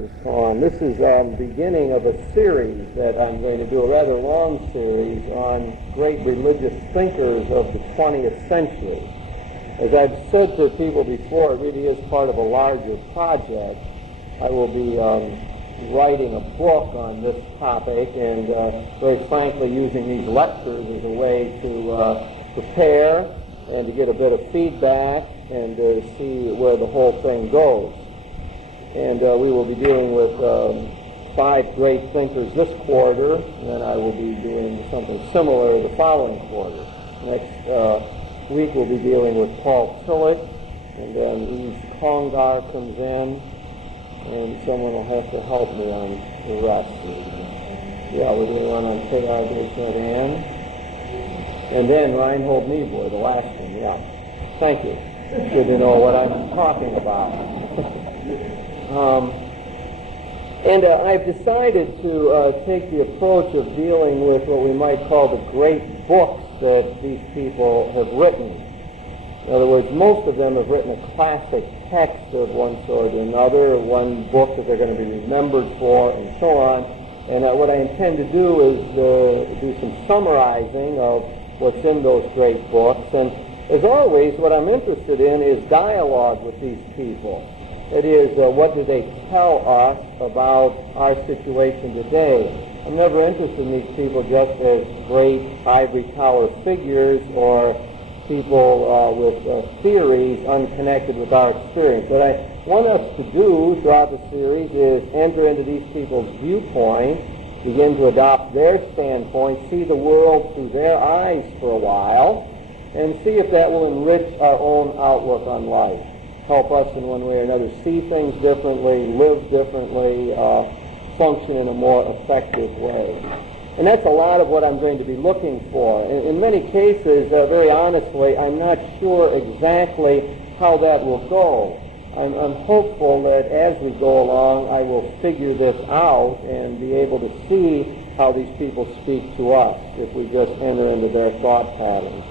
and so on. This is the beginning of a series that I'm going to do, a rather long series on great religious thinkers of the 20th century. As I've said to people before, it really is part of a larger project. I will be writing a book on this topic, and very frankly using these lectures as a way to prepare and to get a bit of feedback and to see where the whole thing goes. And we will be dealing with 5 great thinkers this quarter, and then I will be doing something similar the following quarter. Next week we'll be dealing with Paul Tillich, and then Yves Congar comes in, and someone will have to help me on the rest. Yeah, we're doing one on A&B Gustavo, and then Reinhold Niebuhr, the last one. Yeah, thank you. Good to know what I'm talking about. And I've decided to take the approach of dealing with what we might call the great books that these people have written. In other words, most of them have written a classic text of one sort or another, one book that they're going to be remembered for, and so on. And what I intend to do is do some summarizing of what's in those great books. And as always, what I'm interested in is dialogue with these people. It is, what do they tell us about our situation today? I'm never interested in these people just as great ivory tower figures or people with theories unconnected with our experience. What I want us to do throughout the series is enter into these people's viewpoint, begin to adopt their standpoint, see the world through their eyes for a while, and see if that will enrich our own outlook on life, help us in one way or another see things differently, live differently, function in a more effective way. And that's a lot of what I'm going to be looking for. In many cases, very honestly, I'm not sure exactly how that will go. I'm hopeful that as we go along, I will figure this out and be able to see how these people speak to us if we just enter into their thought patterns.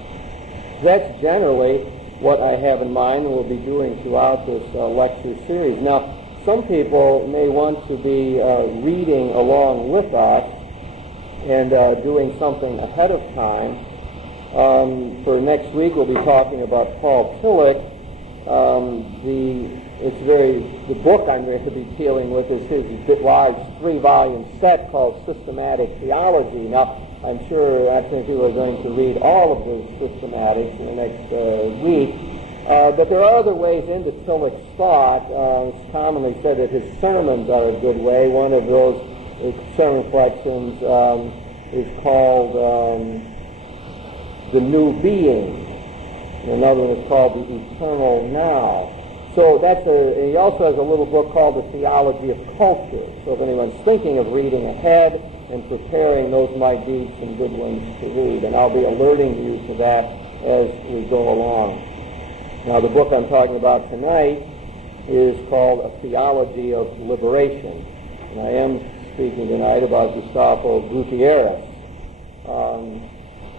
That's generally what I have in mind and will be doing throughout this lecture series. Now, some people may want to be reading along with us and doing something ahead of time. For next week, we'll be talking about Paul Tillich. The book I'm going to be dealing with is his large 3-volume set called Systematic Theology. Now, I'm sure I think people are going to read all of the systematics in the next week. But there are other ways into Tillich's thought. It's commonly said that his sermons are a good way. One of those sermon collections is called The New Being. And another one is called The Eternal Now. So he also has a little book called The Theology of Culture. So if anyone's thinking of reading ahead and preparing, those might be some good ones to read. And I'll be alerting you to that as we go along. Now, the book I'm talking about tonight is called A Theology of Liberation. And I am speaking tonight about Gustavo Gutierrez,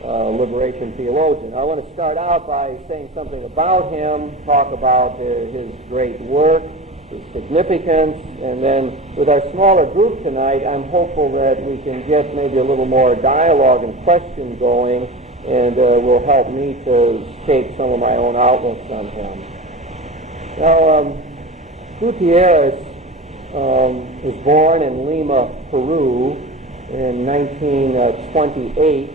liberation theologian. I want to start out by saying something about him, talk about his great work, his significance, and then with our smaller group tonight, I'm hopeful that we can get maybe a little more dialogue and question going, and will help me to shape some of my own outlooks on him. Now, Gutierrez was born in Lima, Peru in 1928.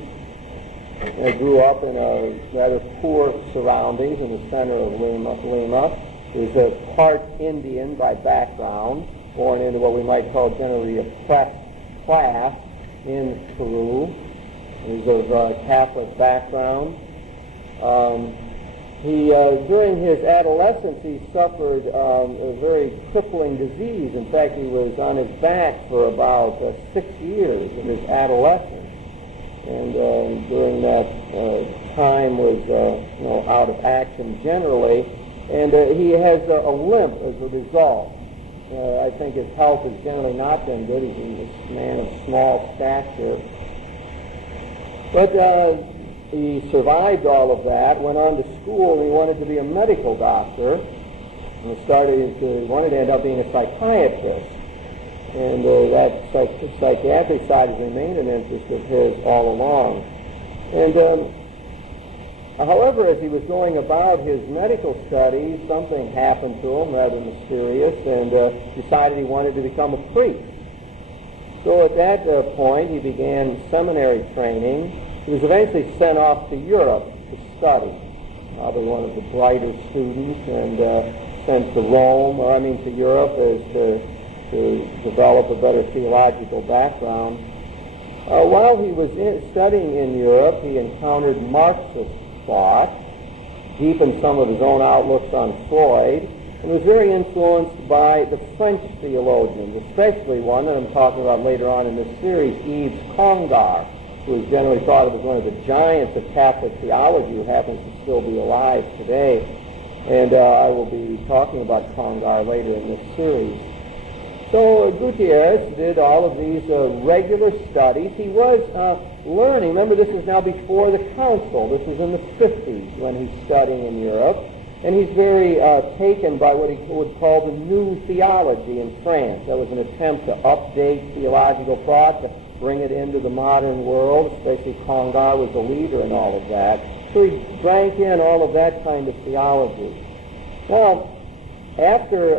and grew up in a rather poor surroundings in the center of Lima. He was a part Indian by background, born into what we might call generally oppressed class in Peru. He was of Catholic background. During his adolescence, he suffered a very crippling disease. In fact, he was on his back for about 6 years of his adolescence. And during that time was out of action generally. And he has a limp as a result. I think his health has generally not been good. He's a man of small stature. But he survived all of that, went on to school, and he wanted to be a medical doctor. And he wanted to end up being a psychiatrist. And that psychiatric side has remained an interest of his all along. And however, as he was going about his medical studies, something happened to him, rather mysterious, and decided he wanted to become a priest. So at that point, he began seminary training. He was eventually sent off to Europe to study. Probably one of the brighter students, and sent to Rome, to Europe, as to develop a better theological background. While he was studying in Europe, he encountered Marxist thought, deepened some of his own outlooks on Freud, and was very influenced by the French theologians, especially one that I'm talking about later on in this series, Yves Congar, who is generally thought of as one of the giants of Catholic theology, who happens to still be alive today. And I will be talking about Congar later in this series. So Gutierrez did all of these regular studies. He was learning. Remember, this is now before the council. This is in the 50s when he's studying in Europe. And he's very taken by what he would call the new theology in France. That was an attempt to update theological thought, to bring it into the modern world. Especially Congar was the leader in all of that. So he drank in all of that kind of theology. Now, after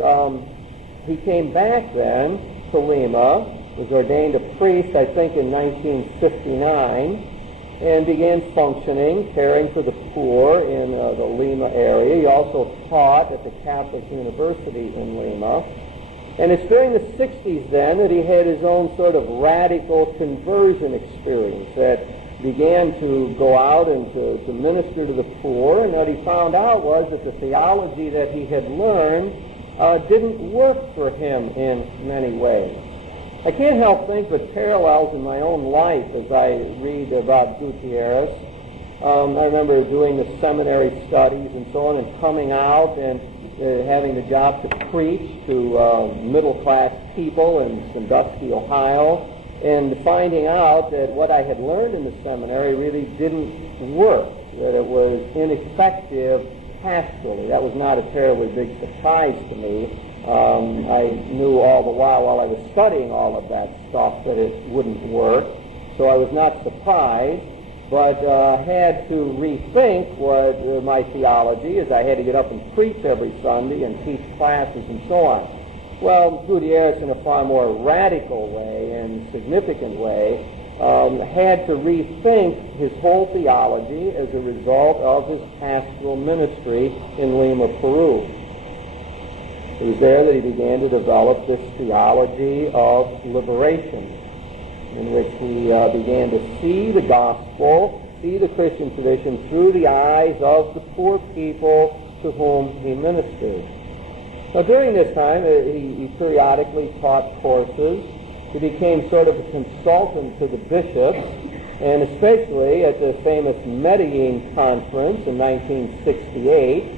he came back then to Lima, was ordained a priest, I think, in 1959, and began functioning, caring for the poor in the Lima area. He also taught at the Catholic University in Lima. And it's during the 60s then that he had his own sort of radical conversion experience that began to go out and to minister to the poor. And what he found out was that the theology that he had learned didn't work for him in many ways. I can't help think but parallels in my own life as I read about Gutierrez. I remember doing the seminary studies and so on, and coming out and having the job to preach to middle-class people in Sandusky, Ohio, and finding out that what I had learned in the seminary really didn't work, that it was ineffective pastorally. That was not a terribly big surprise to me. I knew all the while I was studying all of that stuff that it wouldn't work, so I was not surprised, but had to rethink what my theology is. I had to get up and preach every Sunday and teach classes and so on. Well, Gutierrez, in a far more radical way and significant way, had to rethink his whole theology as a result of his pastoral ministry in Lima, Peru. It was there that he began to develop this theology of liberation, in which he began to see the gospel, see the Christian tradition through the eyes of the poor people to whom he ministered. Now, during this time, he periodically taught courses. He became sort of a consultant to the bishops, and especially at the famous Medellin Conference in 1968,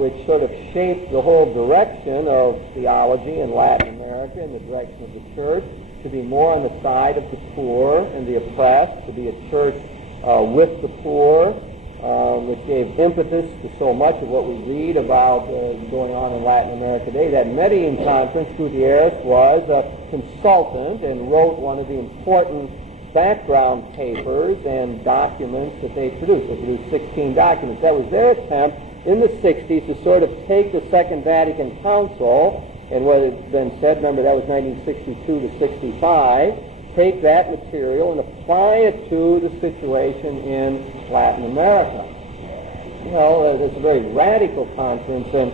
which sort of shaped the whole direction of theology in Latin America and the direction of the church, to be more on the side of the poor and the oppressed, to be a church with the poor, which gave impetus to so much of what we read about going on in Latin America today. That Medellin Conference, Gutierrez was a consultant and wrote one of the important background papers and documents that they produced. They produced 16 documents. That was their attempt in the 60s to sort of take the Second Vatican Council and what had been said, remember that was 1962 to 65, take that material and apply it to the situation in Latin America. Well, it's a very radical conference, and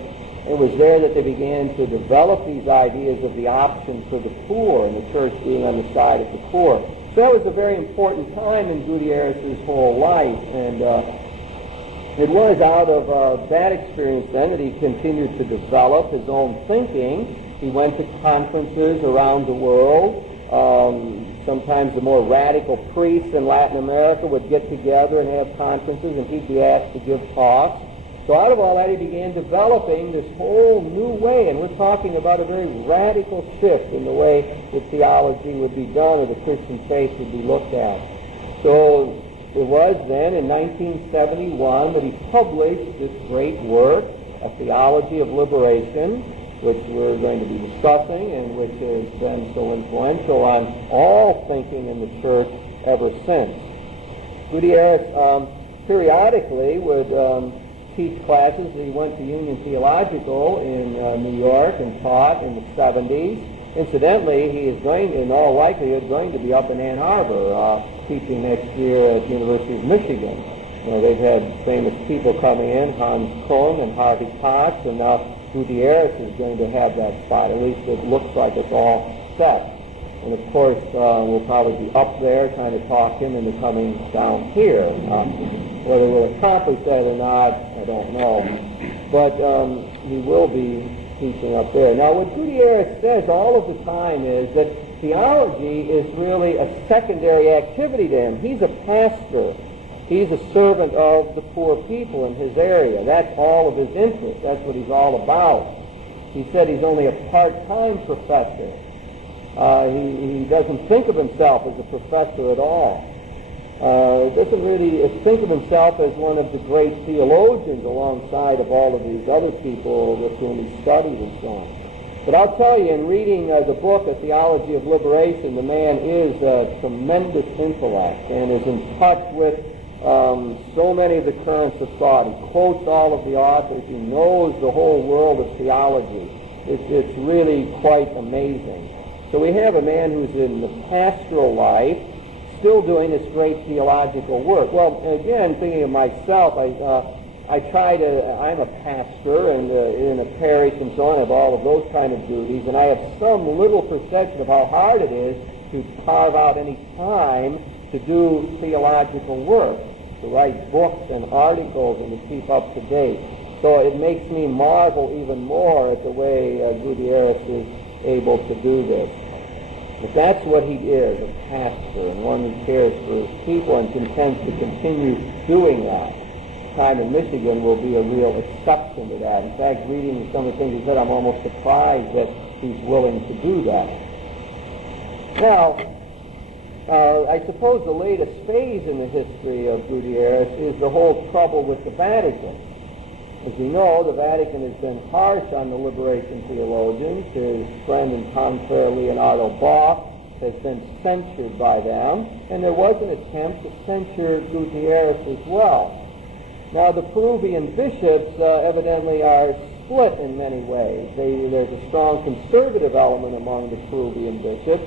it was there that they began to develop these ideas of the option for the poor and the church being on the side of the poor. So that was a very important time in Gutierrez's whole life, and it was out of that experience then that he continued to develop his own thinking. He went to conferences around the world. Sometimes the more radical priests in Latin America would get together and have conferences, and he'd be asked to give talks. So out of all that, he began developing this whole new way, and we're talking about a very radical shift in the way that theology would be done or the Christian faith would be looked at. So it was then in 1971 that he published this great work, A Theology of Liberation, which we're going to be discussing and which has been so influential on all thinking in the church ever since. Gutierrez periodically would teach classes. He went to Union Theological in New York and taught in the 70s. Incidentally, he is going, in all likelihood, going to be up in Ann Arbor teaching next year at the University of Michigan. You know, they've had famous people coming in, Hans Kohn and Harvey Cox, and now Gutierrez is going to have that spot. At least it looks like it's all set. And of course, we'll probably be up there trying to talk him into coming down here. Whether we'll accomplish that or not, I don't know. But he will be teaching up there. Now, what Gutierrez says all of the time is that theology is really a secondary activity to him. He's a pastor. He's a servant of the poor people in his area. That's all of his interest. That's what he's all about. He said he's only a part-time professor. He doesn't think of himself as a professor at all. Doesn't really think of himself as one of the great theologians alongside of all of these other people with whom he studied and so on. But I'll tell you, in reading the book, A Theology of Liberation, the man is a tremendous intellect and is in touch with so many of the currents of thought. He quotes all of the authors. He knows the whole world of theology. It's really quite amazing. So we have a man who's in the pastoral life, still doing this great theological work. Well, again, thinking of myself, I'm a pastor and in a parish and so on. I have all of those kind of duties, and I have some little perception of how hard it is to carve out any time to do theological work, to write books and articles and to keep up to date. So it makes me marvel even more at the way Gutierrez is able to do this. But that's what he is, a pastor, and one who cares for his people and intends to continue doing that. Time in Michigan will be a real exception to that. In fact, reading some of the things he said, I'm almost surprised that he's willing to do that. Now, I suppose the latest phase in the history of Gutierrez is the whole trouble with the Vatican. As you know, the Vatican has been harsh on the liberation theologians. His friend and confrere Leonardo Boff has been censured by them, and there was an attempt to censure Gutierrez as well. Now, the Peruvian bishops evidently are split in many ways. There's a strong conservative element among the Peruvian bishops,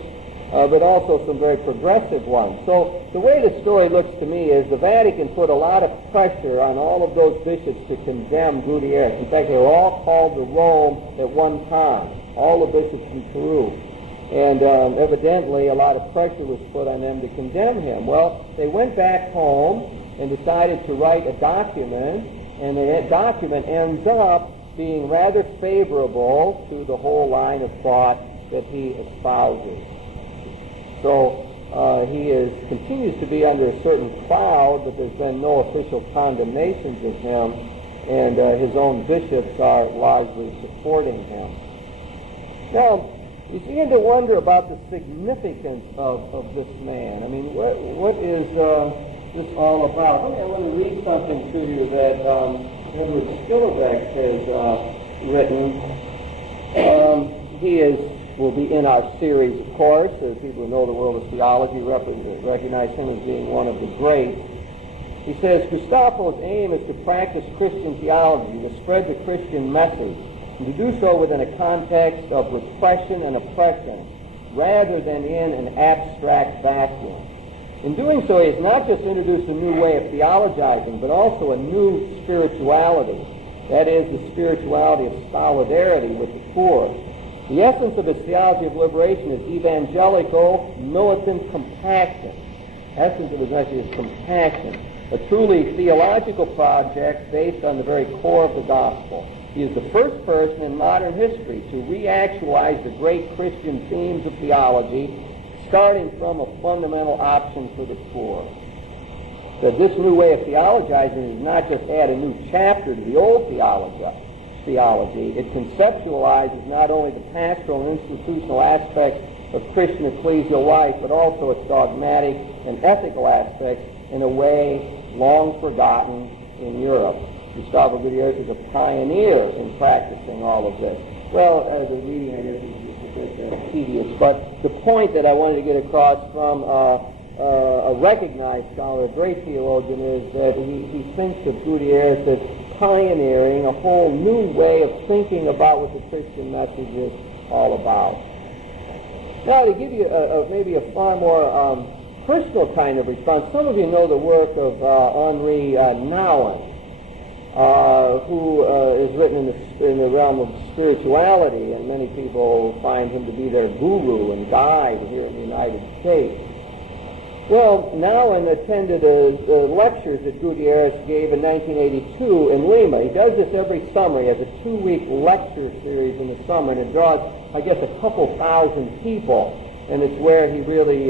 but also some very progressive ones. So the way the story looks to me is the Vatican put a lot of pressure on all of those bishops to condemn Gutierrez. In fact, they were all called to Rome at one time, all the bishops in Peru. And evidently a lot of pressure was put on them to condemn him. Well, they went back home and decided to write a document, and that document ends up being rather favorable to the whole line of thought that he espouses. So he continues to be under a certain cloud, but there's been no official condemnations of him, and his own bishops are largely supporting him. Now, you begin to wonder about the significance of this man. I mean, what is this all about? I want to read something to you that Edward Skilevec has written. Will be in our series, of course. People who know the world of theology recognize him as being one of the greats. He says, Gustavo's aim is to practice Christian theology, to spread the Christian message, and to do so within a context of repression and oppression, rather than in an abstract vacuum. In doing so, he has not just introduced a new way of theologizing, but also a new spirituality. That is, the spirituality of solidarity with the poor. The essence of his theology of liberation is evangelical, militant compassion. The essence of his message is compassion, a truly theological project based on the very core of the gospel. He is the first person in modern history to reactualize the great Christian themes of theology, starting from a fundamental option for the poor. That this new way of theologizing does not just add a new chapter to the old theology. It conceptualizes not only the pastoral and institutional aspects of Christian ecclesial life, but also its dogmatic and ethical aspects in a way long forgotten in Europe. Gustavo Gutierrez is a pioneer in practicing all of this. Well, the reading, I guess, is a bit tedious, but the point that I wanted to get across from a recognized scholar, a great theologian, is that he thinks of Gutierrez as pioneering a whole new way of thinking about what the Christian message is all about. Now, to give you maybe a far more personal kind of response, some of you know the work of Henri Nouwen, who is written in the realm of spirituality, and many people find him to be their guru and guide here in the United States. Well, Nouwen attended lectures that Gutierrez gave in 1982 in Lima. He does this every summer. He has a 2-week lecture series in the summer, and it draws, I guess, a couple thousand people, and it's where he really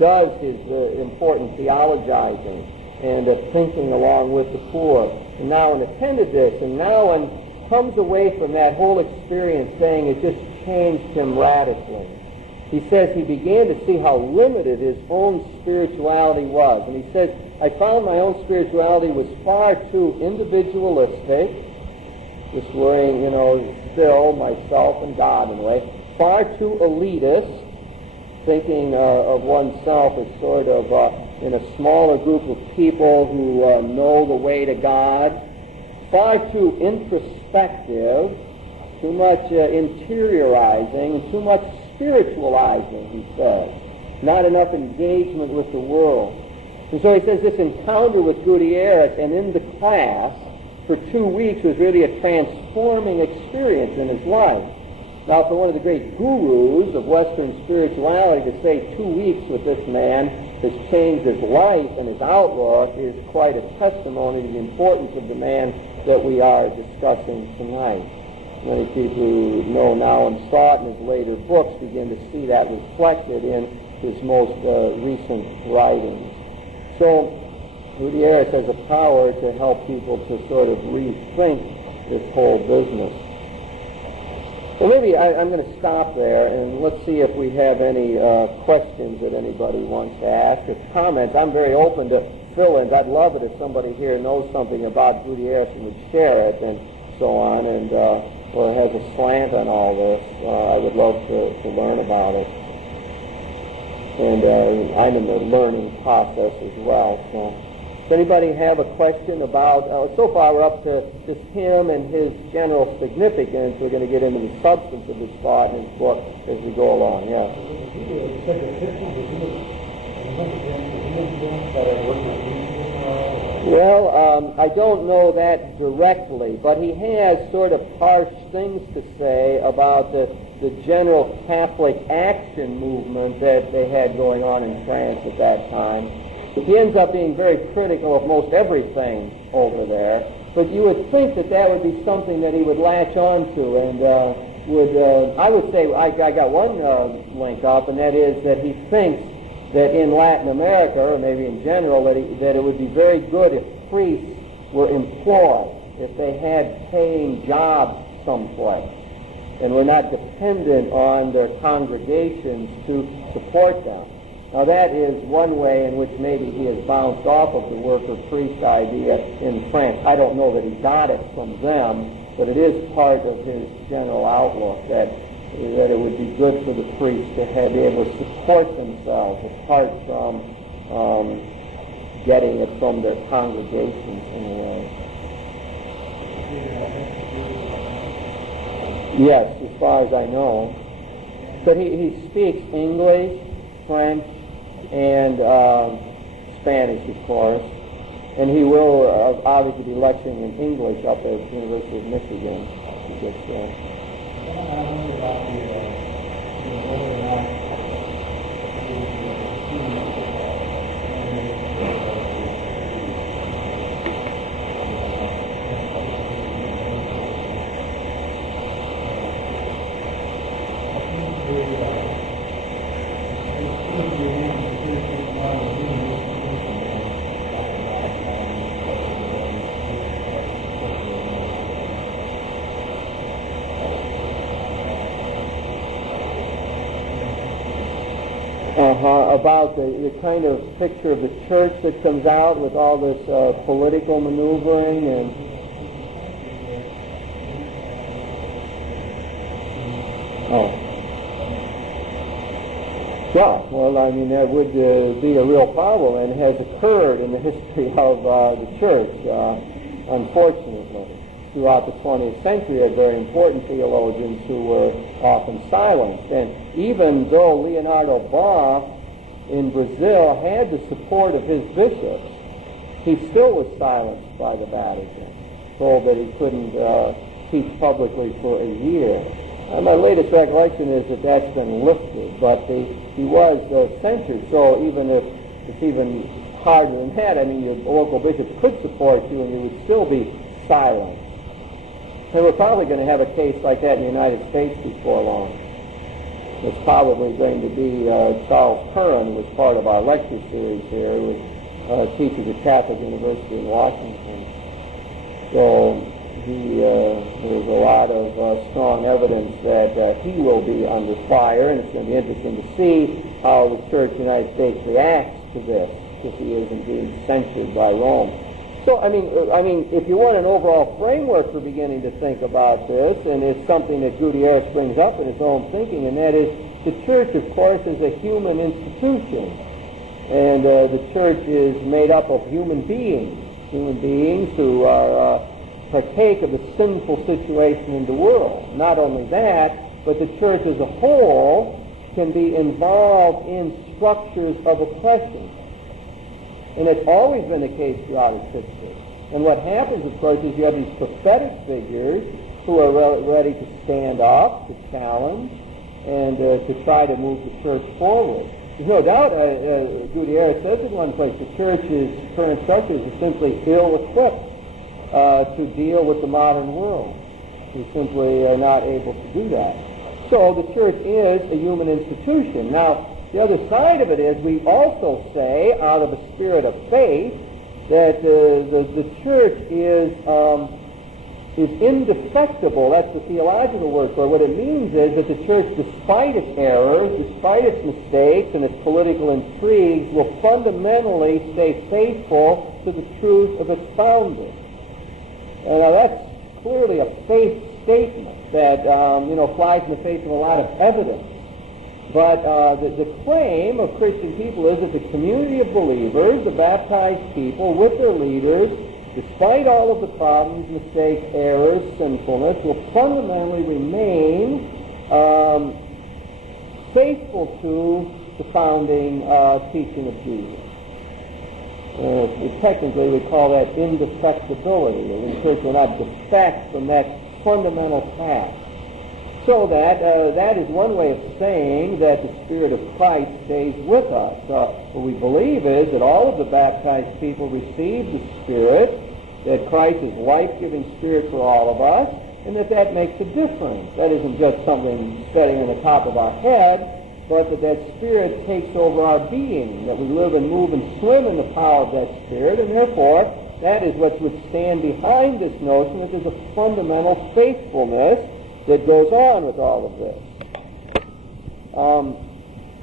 does his important theologizing and thinking along with the poor. And Nouwen attended this, and Nouwen comes away from that whole experience saying it just changed him radically. He says he began to see how limited his own spirituality was. And he says, I found my own spirituality was far too individualistic, just worrying, still myself and God in a way, far too elitist, thinking of oneself as sort of in a smaller group of people who know the way to God, far too introspective, too much interiorizing, and too much spiritualizing, he says. Not enough engagement with the world. And so he says this encounter with Gutierrez and in the class for 2 weeks was really a transforming experience in his life. Now, for one of the great gurus of Western spirituality to say 2 weeks with this man has changed his life and his outlook is quite a testimony to the importance of the man that we are discussing tonight. Many people who know now and saw it in his later books begin to see that reflected in his most recent writings. So Gutierrez has a power to help people to sort of rethink this whole business. Well, maybe I'm going to stop there, and let's see if we have any questions that anybody wants to ask or comments. I'm very open to fill-ins. I'd love it if somebody here knows something about Gutierrez and would share it and so on, and or has a slant on all this. I would love to learn about it. And I'm in the learning process as well. So, does anybody have a question about, so far we're up to just him and his general significance. We're going to get into the substance of his thought in his book as we go along. Yeah. Well, I don't know that directly, but he has sort of harsh things to say about the general Catholic action movement that they had going on in France at that time. He ends up being very critical of most everything over there, but you would think that that would be something that he would latch on to and I would say, I got one link up, and that is that he thinks that in Latin America, or maybe in general, that it would be very good if priests were employed, if they had paying jobs someplace, and were not dependent on their congregations to support them. Now that is one way in which maybe he has bounced off of the worker priest idea in France. I don't know that he got it from them, but it is part of his general outlook that it would be good for the priests to be able to support themselves apart from getting it from their congregations in a way. Yes, as far as I know. But he speaks English, French, and Spanish, of course. And he will obviously be lecturing in English up at the University of Michigan. He gets there. About the kind of picture of the church that comes out with all this political maneuvering and Yeah, well, I mean, that would be a real problem, and has occurred in the history of the church, unfortunately. Throughout the 20th century, had very important theologians who were often silenced. And even though Leonardo Bach in Brazil had the support of his bishops, he still was silenced by the Vatican, told that he couldn't teach publicly for a year. My latest recollection is that that's been lifted, but he was censored. So even if it's even harder than that, I mean, your local bishop could support you and you would still be silenced. And we're probably going to have a case like that in the United States before long. It's probably going to be Charles Curran, who was part of our lecture series here, who teaches at Catholic University in Washington. So there's a lot of strong evidence that he will be under fire, and it's going to be interesting to see how the Church in the United States reacts to this, if he is indeed censured by Rome. So, I mean, if you want an overall framework for beginning to think about this, and it's something that Gutierrez brings up in his own thinking, and that is the Church, of course, is a human institution, and the Church is made up of human beings who are partake of the sinful situation in the world. Not only that, but the Church as a whole can be involved in structures of oppression. And it's always been the case throughout its history. And what happens, of course, is you have these prophetic figures who are ready to stand up, to challenge, and to try to move the Church forward. There's no doubt, Gutierrez says in one place, the Church's current structure is simply ill-equipped to deal with the modern world. We simply are not able to do that. So the Church is a human institution. Now, the other side of it is we also say, out of a spirit of faith, that the Church is indefectible. That's the theological word for it. What it means is that the Church, despite its errors, despite its mistakes and its political intrigues, will fundamentally stay faithful to the truth of its founding. Now that's clearly a faith statement that flies in the face of a lot of evidence. But the claim of Christian people is that the community of believers, the baptized people, with their leaders, despite all of the problems, mistakes, errors, sinfulness, will fundamentally remain faithful to the founding teaching of Jesus. Technically, we call that indefectibility. The Church will not defect from that fundamental path. So that is one way of saying that the Spirit of Christ stays with us. What we believe is that all of the baptized people receive the Spirit, that Christ is life-giving Spirit for all of us, and that makes a difference. That isn't just something sitting on the top of our head, but that Spirit takes over our being, that we live and move and swim in the power of that Spirit, and therefore that is what would stand behind this notion that there's a fundamental faithfulness that goes on with all of this.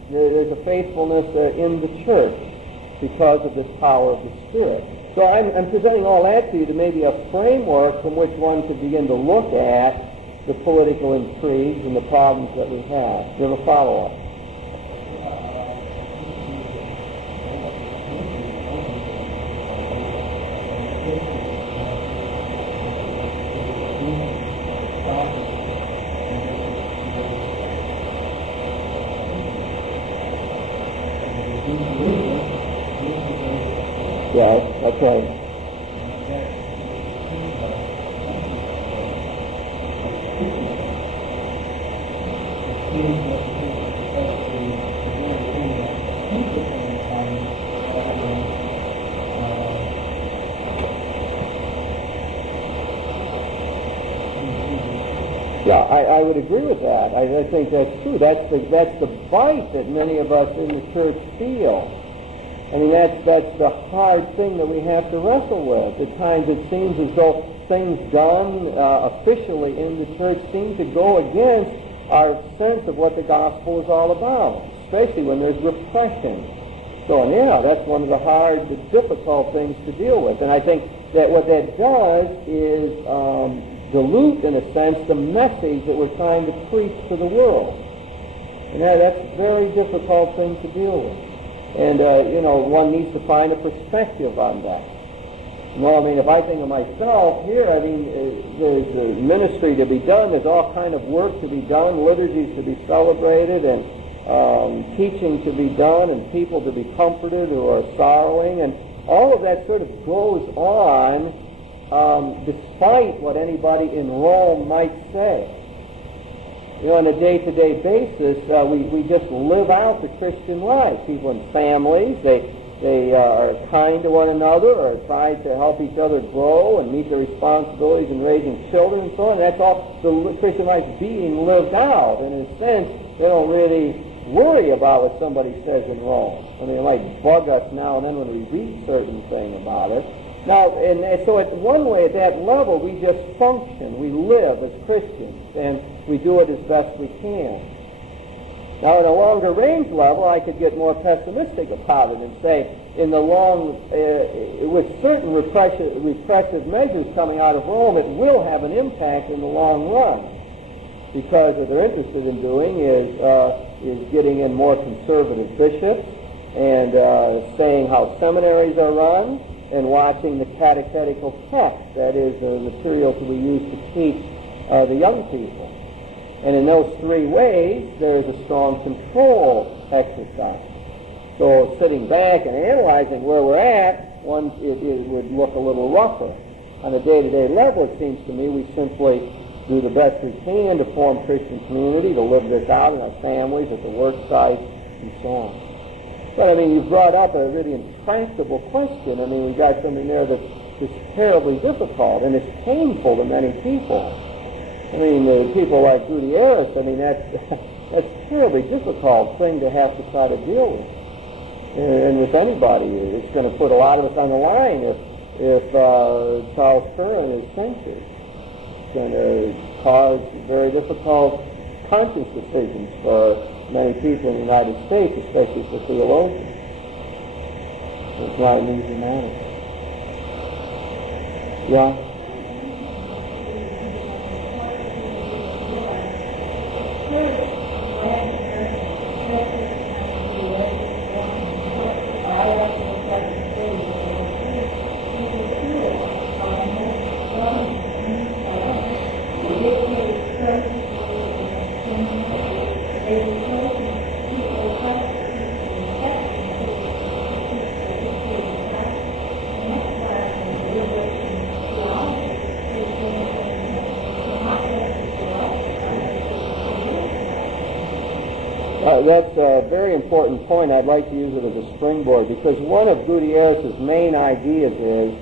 There's a faithfulness in the Church because of this power of the Spirit. So I'm presenting all that to you to maybe a framework from which one could begin to look at the political intrigues and the problems that we have. Do you have a follow-up? Yes, that's right. Yeah, I would agree with that. I think that's true. That's the bite that many of us in the Church feel. I mean, that's the hard thing that we have to wrestle with. At times it seems as though things done officially in the Church seem to go against our sense of what the gospel is all about, especially when there's repression. So, that's one of the hard, the difficult things to deal with. And I think that what that does is dilute, in a sense, the message that we're trying to preach to the world. And that's a very difficult thing to deal with. And, one needs to find a perspective on that. If I think of myself here, there's a ministry to be done, there's all kind of work to be done, liturgies to be celebrated, and teaching to be done, and people to be comforted who are sorrowing, and all of that sort of goes on despite what anybody in Rome might say. On a day-to-day basis, we just live out the Christian life. People in families, they are kind to one another, or try to help each other grow and meet their responsibilities in raising children and so on. That's all the Christian life being lived out. And in a sense, they don't really worry about what somebody says in Rome. It might bug us now and then when we read certain thing about it. Now, and so at one way, at that level, we just function. We live as Christians, and we do it as best we can. Now, at a longer range level, I could get more pessimistic about it and say, in the long, with certain repressive measures coming out of Rome, it will have an impact in the long run, because what they're interested in doing is getting in more conservative bishops and saying how seminaries are run, and watching the catechetical text, that is, the material to be used to teach the young people. And in those three ways, there is a strong control exercise. So sitting back and analyzing where we're at, it would look a little rougher. On a day-to-day level, it seems to me, we simply do the best we can to form Christian community, to live this out in our families, at the work site, and so on. But, you've brought up a really intractable question. We've got something there that's terribly difficult, and it's painful to many people. The people like Gutierrez, that's a terribly difficult thing to have to try to deal with. And with anybody, it's going to put a lot of us on the line if Charles Curran is censured. It's going to cause very difficult conscience decisions for many people in the United States, especially for theologians. It's not an easy matter. Yeah? That's a very important point. I'd like to use it as a springboard, because one of Gutierrez's main ideas is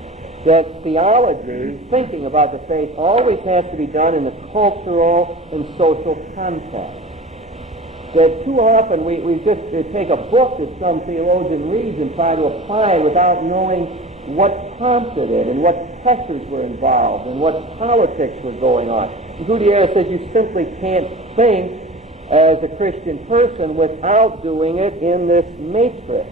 that theology, thinking about the faith, always has to be done in the cultural and social context. That too often we just take a book that some theologian reads and try to apply without knowing what prompted it and what pressures were involved and what politics were going on. Gutierrez says you simply can't think as a Christian person without doing it in this matrix,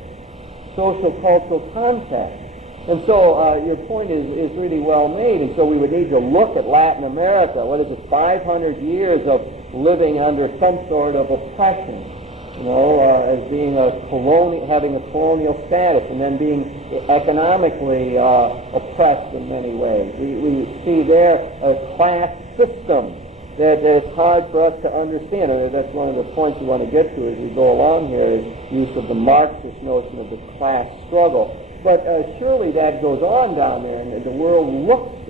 social cultural context. And so your point is really well made. And so we would need to look at Latin America. What is it, 500 years of living under some sort of oppression, as being having a colonial status, and then being economically oppressed in many ways. We see there a class system that it's hard for us to understand. That's one of the points we want to get to as we go along here, is use of the Marxist notion of the class struggle. But surely that goes on down there, and the world looks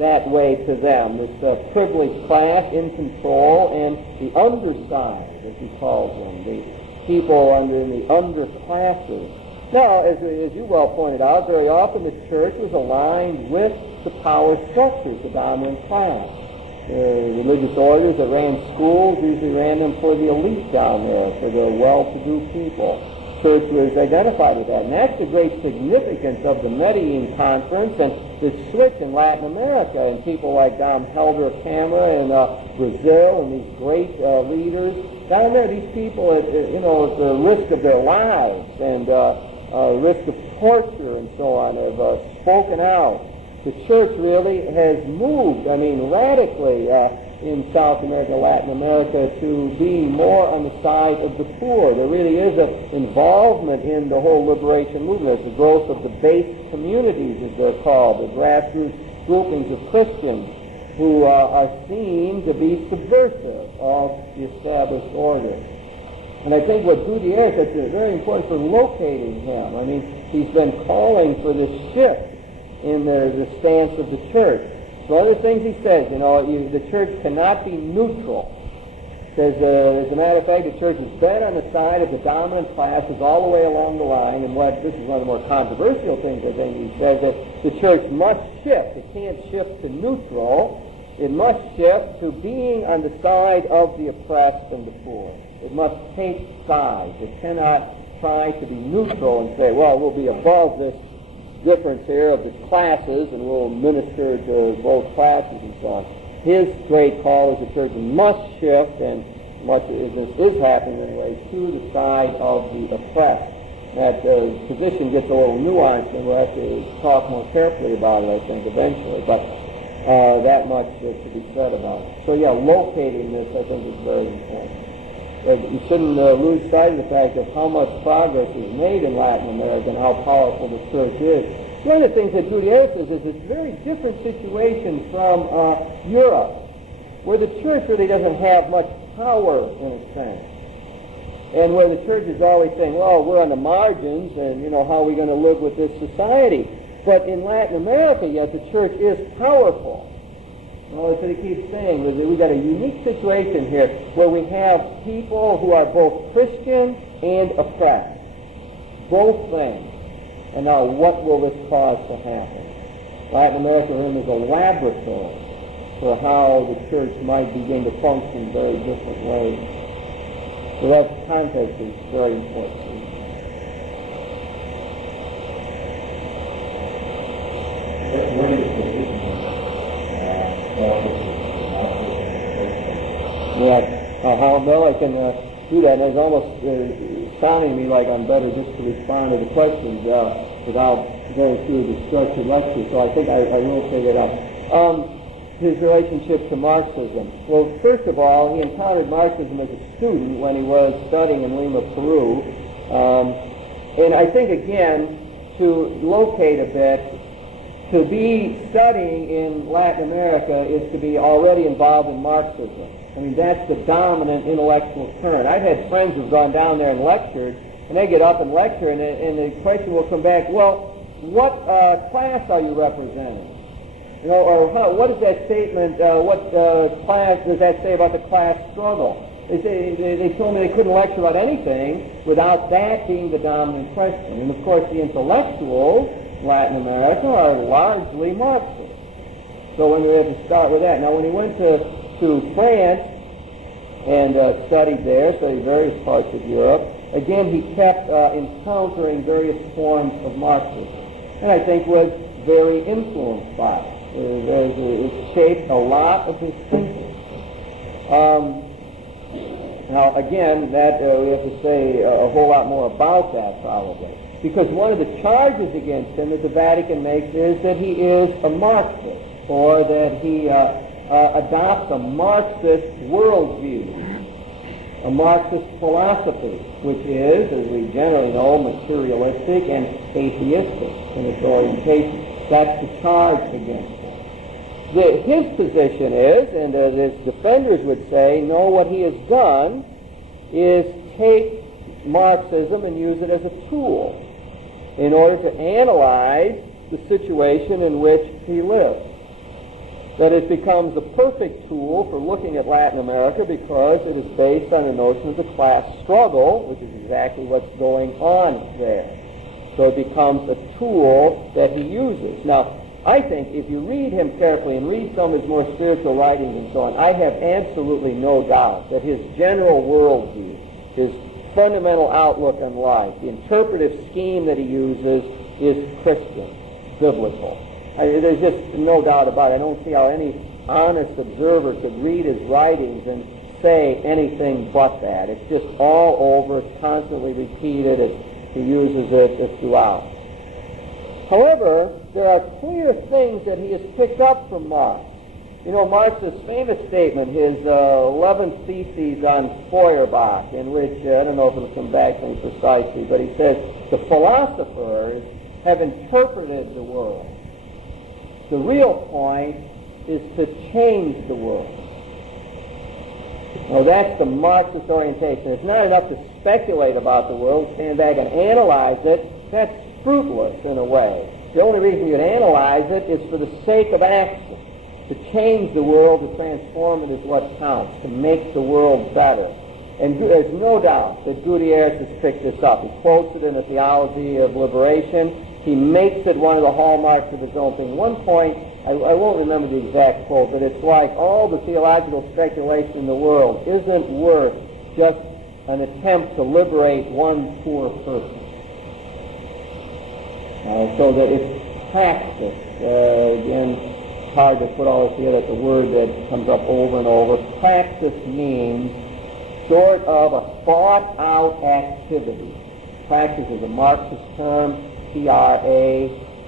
that way to them, this privileged class in control, and the underside, as he calls them, the people in the underclasses. Now, as you well pointed out, very often the church was aligned with the power structures, the dominant class. Religious orders that ran schools usually ran them for the elite down there, for the well-to-do people. Church was identified with that. And that's the great significance of the Medellin Conference and the switch in Latin America, and people like Dom Helder of Camera in Brazil, and these great leaders. Down there, these people, at the risk of their lives and risk of torture and so on, have spoken out. The church really has moved, radically, in South America, Latin America, to be more on the side of the poor. There really is an involvement in the whole liberation movement. There's the growth of the base communities, as they're called, the grassroots groupings of Christians who are seen to be subversive of the established order. And I think what Gutierrez, that's very important for locating him. I mean, he's been calling for this shift in the stance of the church. So one of the things he says, the church cannot be neutral. Says, as a matter of fact, the church has been on the side of the dominant classes all the way along the line, and this is one of the more controversial things I think he says, that the church must shift. It can't shift to neutral. It must shift to being on the side of the oppressed and the poor. It must take sides. It cannot try to be neutral and say, well, we'll be above this difference here of the classes and we'll minister to both classes and so on. His great call is the church must shift, and much as this is happening anyway, to the side of the oppressed. That position gets a little nuanced, and we'll have to talk more carefully about it, I think, eventually. But that much to be said about it. So yeah, locating this, I think, is very important. You shouldn't lose sight of the fact of how much progress is made in Latin America and how powerful the church is. One of the things that Gutierrez says is it's a very different situation from Europe, where the church really doesn't have much power in a sense, and where the church is always saying, well, we're on the margins, and how are we going to live with this society? But in Latin America, yet the church is powerful. Well, that's what he keeps saying. We've got a unique situation here where we have people who are both Christian and oppressed. Both things. And now what will this cause to happen? Latin America for him is a laboratory for how the church might begin to function in very different ways. So that context is very important. Well, I can do that, and it's almost sounding to me like I'm better just to respond to the questions without going through the structured lecture, so I think I will figure it out. His relationship to Marxism. Well, first of all, he encountered Marxism as a student when he was studying in Lima, Peru, and I think, again, to locate a bit, to be studying in Latin America is to be already involved in Marxism. I mean, that's the dominant intellectual current. I've had friends who've gone down there and lectured, and they get up and lecture, and the question will come back, well, what class are you representing? Or what is that statement, what class does that say about the class struggle? They told me they couldn't lecture about anything without that being the dominant question. And, of course, the intellectuals in Latin America are largely Marxist. So we have to start with that. Now, when he went to France and studied various parts of Europe, again, he kept encountering various forms of Marxism, and I think was very influenced by it. It shaped a lot of his thinking. Now, again, that we have to say a whole lot more about that, probably, because one of the charges against him that the Vatican makes is that he is a Marxist, or that he adopts a Marxist worldview, a Marxist philosophy, which is, as we generally know, materialistic and atheistic in its orientation. That's the charge against him. His position is, and his defenders would say, no, what he has done is take Marxism and use it as a tool in order to analyze the situation in which he lives. That it becomes a perfect tool for looking at Latin America because it is based on the notion of the class struggle, which is exactly what's going on there. So it becomes a tool that he uses. Now, I think if you read him carefully and read some of his more spiritual writings and so on, I have absolutely no doubt that his general worldview, his fundamental outlook on life, the interpretive scheme that he uses is Christian, biblical. There's just no doubt about it. I don't see how any honest observer could read his writings and say anything but that. It's just all over. It's constantly repeated. He uses it throughout. However, there are clear things that he has picked up from Marx You know, Marx's famous statement, his 11 Theses on Feuerbach, in which, I don't know if it'll come back to me precisely, but he says, the philosophers have interpreted the world. The real point is to change the world. Now, that's the Marxist orientation. It's not enough to speculate about the world, stand back and analyze it. That's fruitless in a way. The only reason you'd analyze it is for the sake of action. To change the world, to transform it is what counts, to make the world better. And there's no doubt that Gutierrez has picked this up. He quotes it in the Theology of Liberation. He makes it one of the hallmarks of his own thing. One point, I won't remember the exact quote, but it's like all the theological speculation in the world isn't worth just an attempt to liberate one poor person. So that it's practice. Again, it's hard to put all this together. It's a word that comes up over and over. Practice means sort of a thought-out activity. Practice is a Marxist term,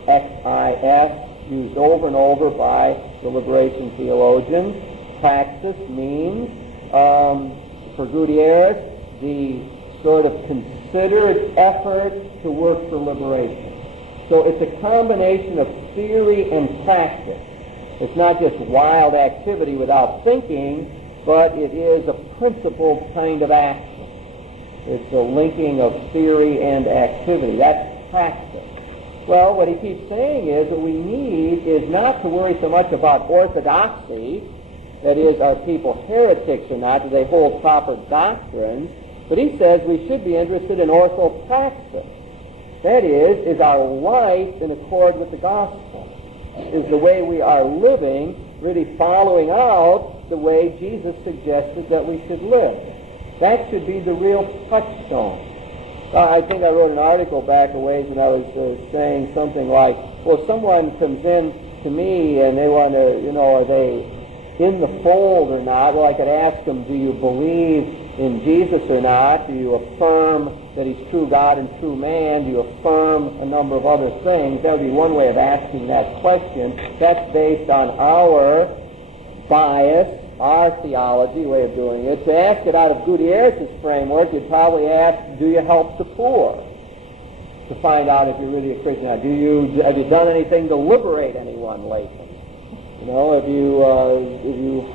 Praxis, used over and over by the liberation theologians. Praxis means, for Gutierrez, the sort of considered effort to work for liberation. So it's a combination of theory and practice. It's not just wild activity without thinking, but it is a principled kind of action. It's a linking of theory and activity. That's practice. Well, what he keeps saying is what we need is not to worry so much about orthodoxy, that is, are people heretics or not, do they hold proper doctrines, but he says we should be interested in orthopraxis. That is our life in accord with the gospel? Is the way we are living really following out the way Jesus suggested that we should live? That should be the real touchstone. I think I wrote an article back a ways when I was saying something like, well, someone comes in to me and they want to, are they in the fold or not? Well, I could ask them, do you believe in Jesus or not? Do you affirm that he's true God and true man? Do you affirm a number of other things? That would be one way of asking that question. That's based on our bias, our theology way of doing it. To ask it out of Gutierrez's framework, you'd probably ask, do you help the poor? To find out if you're really a Christian. Now, have you done anything to liberate anyone lately? Have you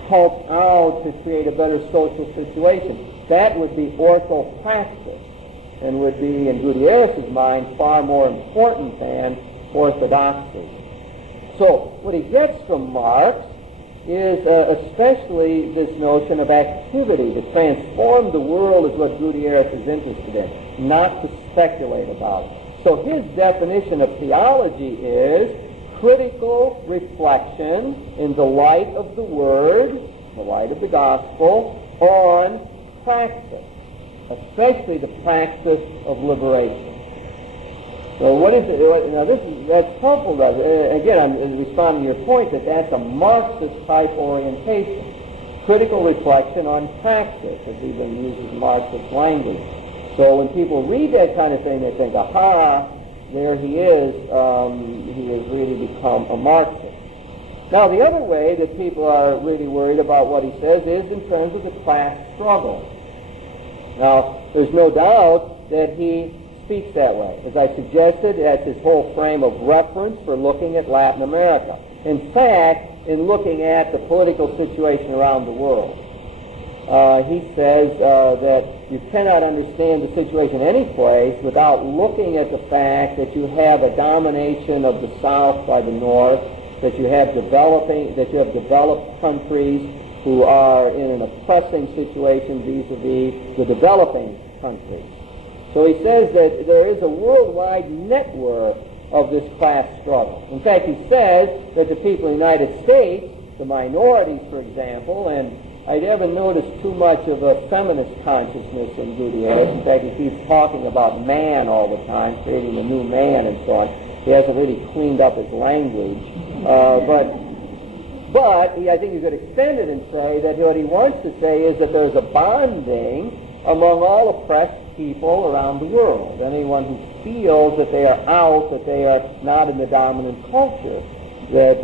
helped out to create a better social situation? That would be orthopraxis, and would be, in Gutierrez's mind, far more important than orthodoxy. So, what he gets from Marx is especially this notion of activity. To transform the world is what Gutierrez is interested in, not to speculate about it. So his definition of theology is critical reflection in the light of the Word, the light of the gospel, on praxis, especially the praxis of liberation. So what is it? Now that's helpful. Again, I'm responding to your point that that's a Marxist type orientation. Critical reflection on praxis, as he even uses Marxist language. So when people read that kind of thing, they think, aha, there he is. He has really become a Marxist. Now, the other way that people are really worried about what he says is in terms of the class struggle. Now, there's no doubt that he speaks that way. As I suggested, that's his whole frame of reference for looking at Latin America. In fact, in looking at the political situation around the world, he says that you cannot understand the situation any place without looking at the fact that you have a domination of the South by the North, that you have developed countries who are in an oppressing situation vis-a-vis the developing countries. So he says that there is a worldwide network of this class struggle. In fact, he says that the people in the United States, the minorities, for example, and I haven't noticed too much of a feminist consciousness in Gutierrez. In fact, he keeps talking about man all the time, creating a new man and so on. He hasn't really cleaned up his language. But I think you could extend it and say that what he wants to say is that there's a bonding among all oppressed people around the world. Anyone who feels that they are out, that they are not in the dominant culture, that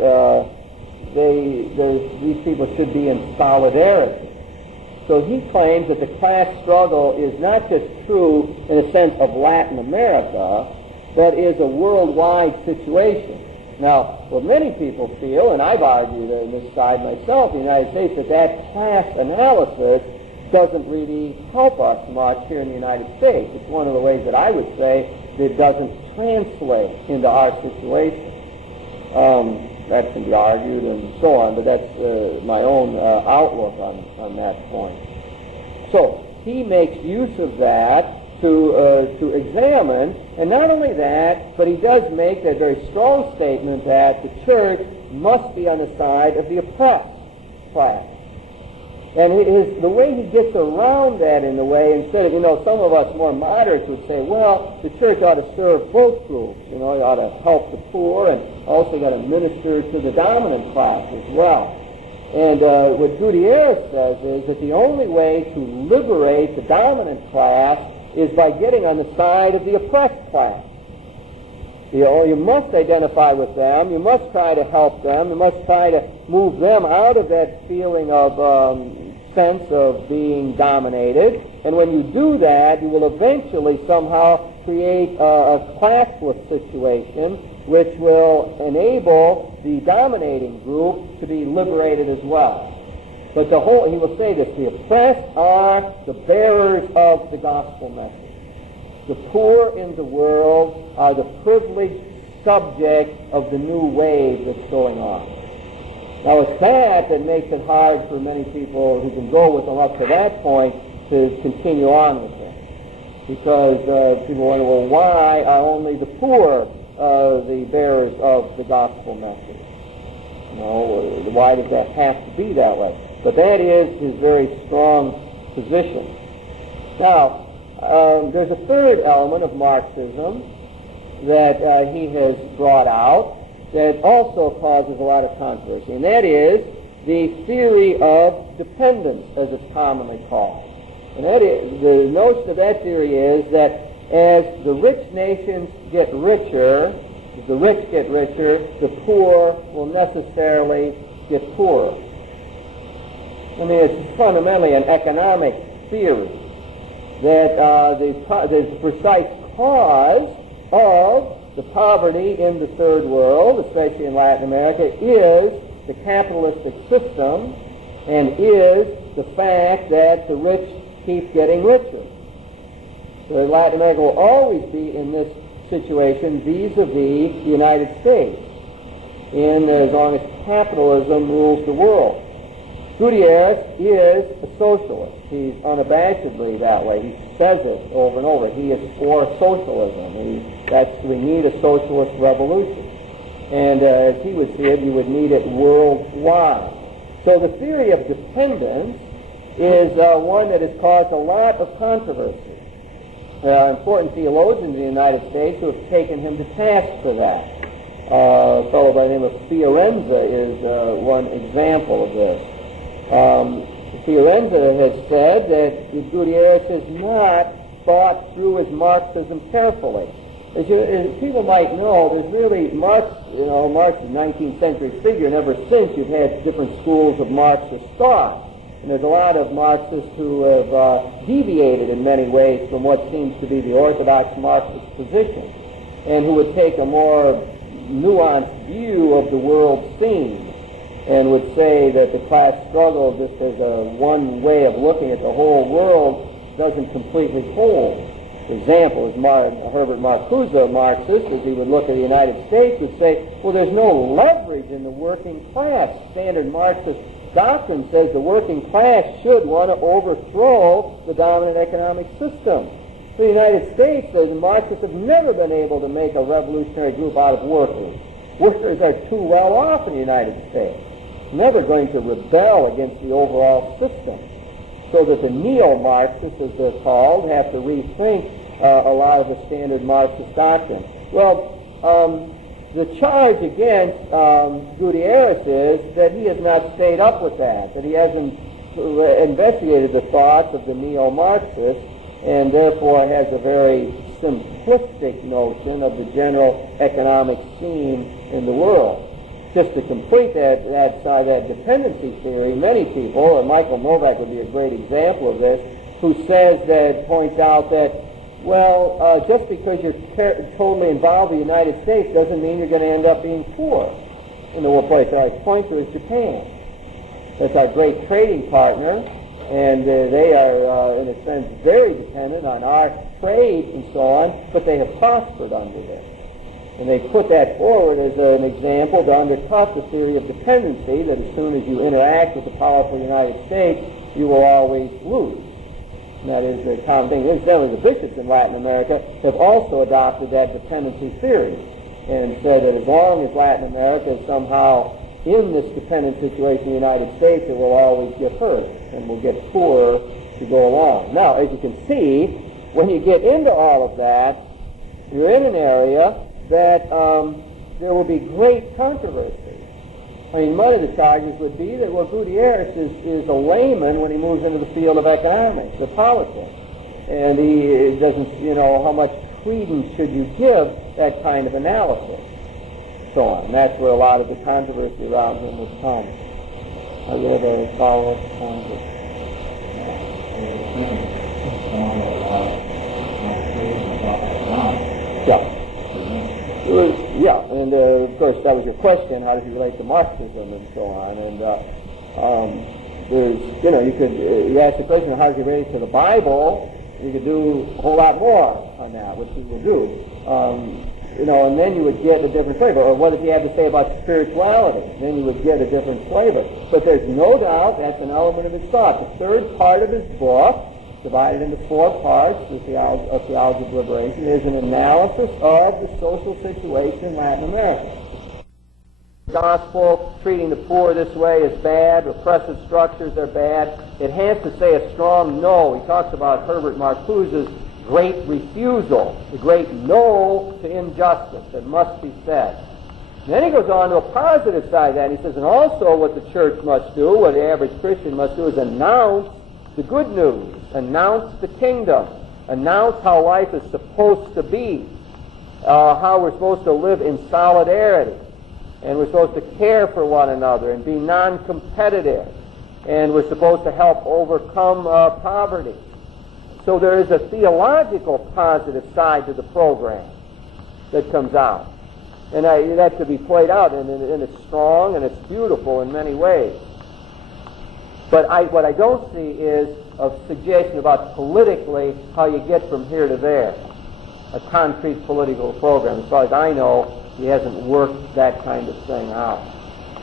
these people should be in solidarity. So he claims that the class struggle is not just true in a sense of Latin America, but is a worldwide situation. Now, what many people feel, and I've argued on this side myself in the United States, that class analysis doesn't really help us much here in the United States. It's one of the ways that I would say that it doesn't translate into our situation. That can be argued and so on, but that's my own outlook on that point. So he makes use of that to examine, and not only that, but he does make that very strong statement that the church must be on the side of the oppressed class. And the way he gets around that in the way, instead of, some of us more moderates would say, well, the church ought to serve both groups. You ought to help the poor and also got to minister to the dominant class as well. And what Gutierrez says is that the only way to liberate the dominant class is by getting on the side of the oppressed class. You must identify with them. You must try to help them. You must try to move them out of that feeling of sense of being dominated. And when you do that, you will eventually somehow create a classless situation which will enable the dominating group to be liberated as well. But he will say this, the oppressed are the bearers of the gospel message. The poor in the world are the privileged subject of the new wave that's going on. Now it's that makes it hard for many people who can go with them up to that point to continue on with them. Because people wonder, well, why are only the poor the bearers of the gospel message? Why does that have to be that way? But that is his very strong position. Now, there's a third element of Marxism that he has brought out that also causes a lot of controversy, and that is the theory of dependence, as it's commonly called. And that is, the notion of that theory is that as the rich nations get richer, as the rich get richer, the poor will necessarily get poorer. I mean, it's fundamentally an economic theory that the precise cause of the poverty in the third world, especially in Latin America, is the capitalistic system and is the fact that the rich keep getting richer. So Latin America will always be in this situation vis-a-vis the United States, as long as capitalism rules the world. Gutierrez is a socialist. He's unabashedly that way. He says it over and over. He is for socialism. We need a socialist revolution. And as he would see it, you would need it worldwide. So the theory of dependence is one that has caused a lot of controversy. Important theologians in the United States who have taken him to task for that. A fellow by the name of Fiorenza is one example of this. Fiorenza has said that Gutierrez has not thought through his Marxism carefully. As people might know, there's really Marx is a 19th century figure, and ever since you've had different schools of Marxist thought. And there's a lot of Marxists who have deviated in many ways from what seems to be the orthodox Marxist position, and who would take a more nuanced view of the world scene, and would say that the class struggle, just as one way of looking at the whole world, doesn't completely hold. For example, as Herbert Marcuse, a Marxist, as he would look at the United States, would say, well, there's no leverage in the working class. Standard Marxist doctrine says the working class should want to overthrow the dominant economic system. For the United States, the Marxists have never been able to make a revolutionary group out of workers. Workers are too well off in the United States, never going to rebel against the overall system. So that the neo-Marxists, as they're called, have to rethink a lot of the standard Marxist doctrine. Well, the charge against Gutierrez is that he has not stayed up with that he hasn't investigated the thoughts of the neo-Marxists, and therefore has a very simplistic notion of the general economic scene in the world. just to complete that side, that dependency theory, many people, and Michael Novak would be a great example of this, who points out that, well, just because you're totally involved in the United States doesn't mean you're going to end up being poor. And the one place I point to is Japan. That's our great trading partner, and they are, in a sense, very dependent on our trade and so on, but they have prospered under this. And they put that forward as an example to undercut the theory of dependency, that as soon as you interact with the powerful United States, you will always lose. And that is the common thing. Incidentally, the bishops in Latin America have also adopted that dependency theory and said that as long as Latin America is somehow in this dependent situation in the United States, it will always get hurt and will get poorer to go along. Now, as you can see, when you get into all of that, you're in an area that there will be great controversy. I mean, one of the charges would be that, well, Gutierrez is a layman when he moves into the field of economics, or politics. And he doesn't, how much credence should you give that kind of analysis? So on. And that's where a lot of the controversy around him would come. Are you have a follow-up on this? Yeah, and of course that was your question. How does he relate to Marxism and so on? And you ask the question, how does he relate to the Bible? You could do a whole lot more on that, which he will do. And then you would get a different flavor. Or what does he have to say about spirituality? Then you would get a different flavor. But there's no doubt that's an element of his thought. The third part of his book, divided into 4 parts, the Theology of Liberation, is an analysis of the social situation in Latin America. The gospel, treating the poor this way is bad, repressive structures are bad. It has to say a strong no. He talks about Herbert Marcuse's great refusal, the great no to injustice that must be said. And then he goes on to a positive side of that. He says, and also what the church must do, what the average Christian must do, is announce the good news, announce the kingdom, announce how life is supposed to be, how we're supposed to live in solidarity, and we're supposed to care for one another and be non-competitive, and we're supposed to help overcome poverty. So there is a theological positive side to the program that comes out. And that could be played out, and it's strong and it's beautiful in many ways. But what I don't see is a suggestion about politically how you get from here to there, a concrete political program. As far as I know, he hasn't worked that kind of thing out.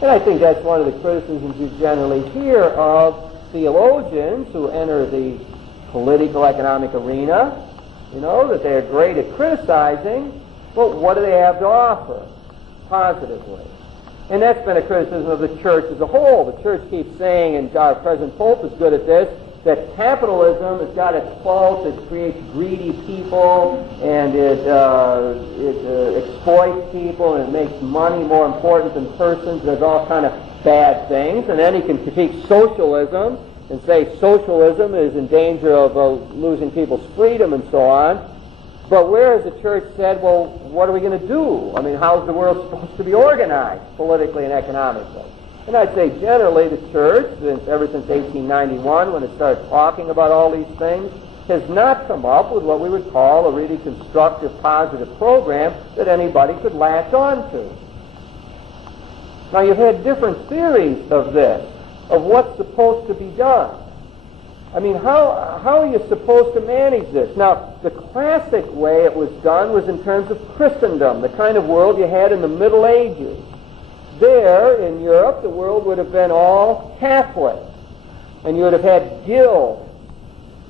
And I think that's one of the criticisms you generally hear of theologians who enter the political economic arena, that they're great at criticizing, but what do they have to offer positively? And that's been a criticism of the church as a whole. The church keeps saying, and our present Pope is good at this, that capitalism has got its faults. It creates greedy people, and it exploits people, and it makes money more important than persons. There's all kind of bad things. And then he can critique socialism and say socialism is in danger of losing people's freedom and so on. But where has the church said, well, what are we going to do? I mean, how's the world supposed to be organized politically and economically? And I'd say generally the church, ever since 1891, when it started talking about all these things, has not come up with what we would call a really constructive, positive program that anybody could latch on to. Now, you've had different theories of this, of what's supposed to be done. I mean, how are you supposed to manage this? Now, the classic way it was done was in terms of Christendom, the kind of world you had in the Middle Ages. There, in Europe, the world would have been all Catholic, and you would have had guilds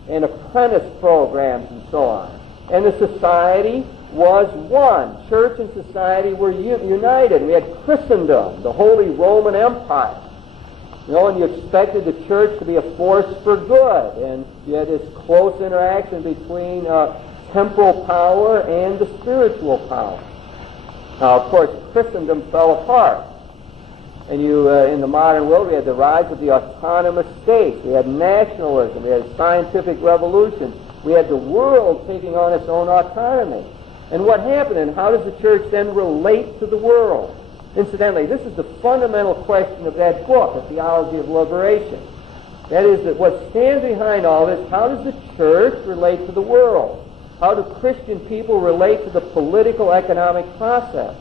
and apprentice programs and so on. And the society was one. Church and society were united. We had Christendom, the Holy Roman Empire. And you expected the church to be a force for good, and you had this close interaction between temporal power and the spiritual power. Now, of course, Christendom fell apart. And in the modern world, we had the rise of the autonomous states. We had nationalism. We had scientific revolution. We had the world taking on its own autonomy. And what happened, and how does the church then relate to the world? Incidentally, this is the fundamental question of that book, A Theology of Liberation. That is, that what stands behind all this, how does the church relate to the world? How do Christian people relate to the political, economic process?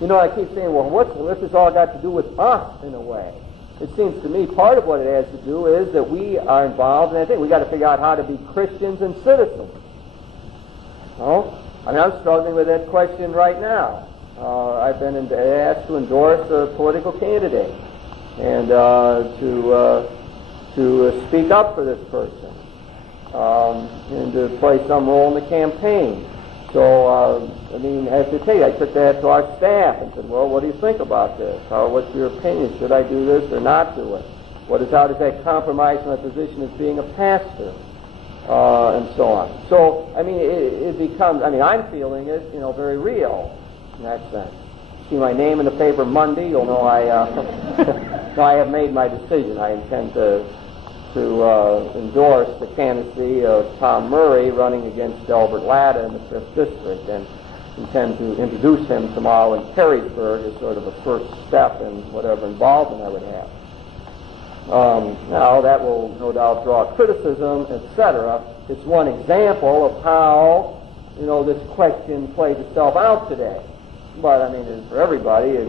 You know, I keep saying, well, what's this all got to do with us, in a way? It seems to me part of what it has to do is that we are involved in that thing. We've got to figure out how to be Christians and citizens. Oh, I mean, I'm struggling with that question right now. I've been asked to endorse a political candidate and to speak up for this person and to play some role in the campaign. So, I mean, I have to tell you, I took that to our staff and said, well, what do you think about this? What's your opinion? Should I do this or not do it? How does that compromise my position as being a pastor? And so on. So, I mean, it becomes, I mean, I'm feeling it, you know, very real in that sense. See my name in the paper Monday, you'll know I have made my decision. I intend to endorse the candidacy of Tom Murray running against Delbert Latta in the 5th District, and intend to introduce him tomorrow in Perrysburg as sort of a first step in whatever involvement I would have. Now, that will no doubt draw criticism, etc. It's one example of how, you know, this question plays itself out today. But, I mean, for everybody, it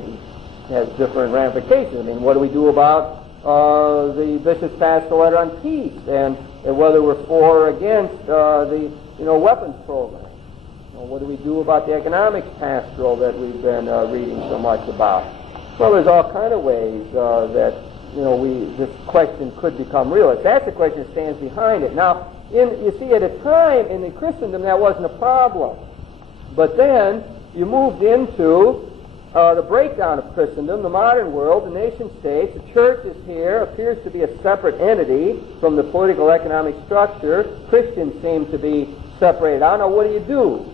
has different ramifications. I mean, what do we do about the bishop's pastoral letter on peace, and whether we're for or against the weapons program? You know, what do we do about the economics pastoral that we've been reading so much about? Well, there's all kind of ways that this question could become real. If that's the question that stands behind it. Now, you see, at a time in Christendom that wasn't a problem, but then you moved into the breakdown of Christendom, the modern world, the nation states. The church is here, appears to be a separate entity from the political economic structure. Christians seem to be separated out. Now, what do?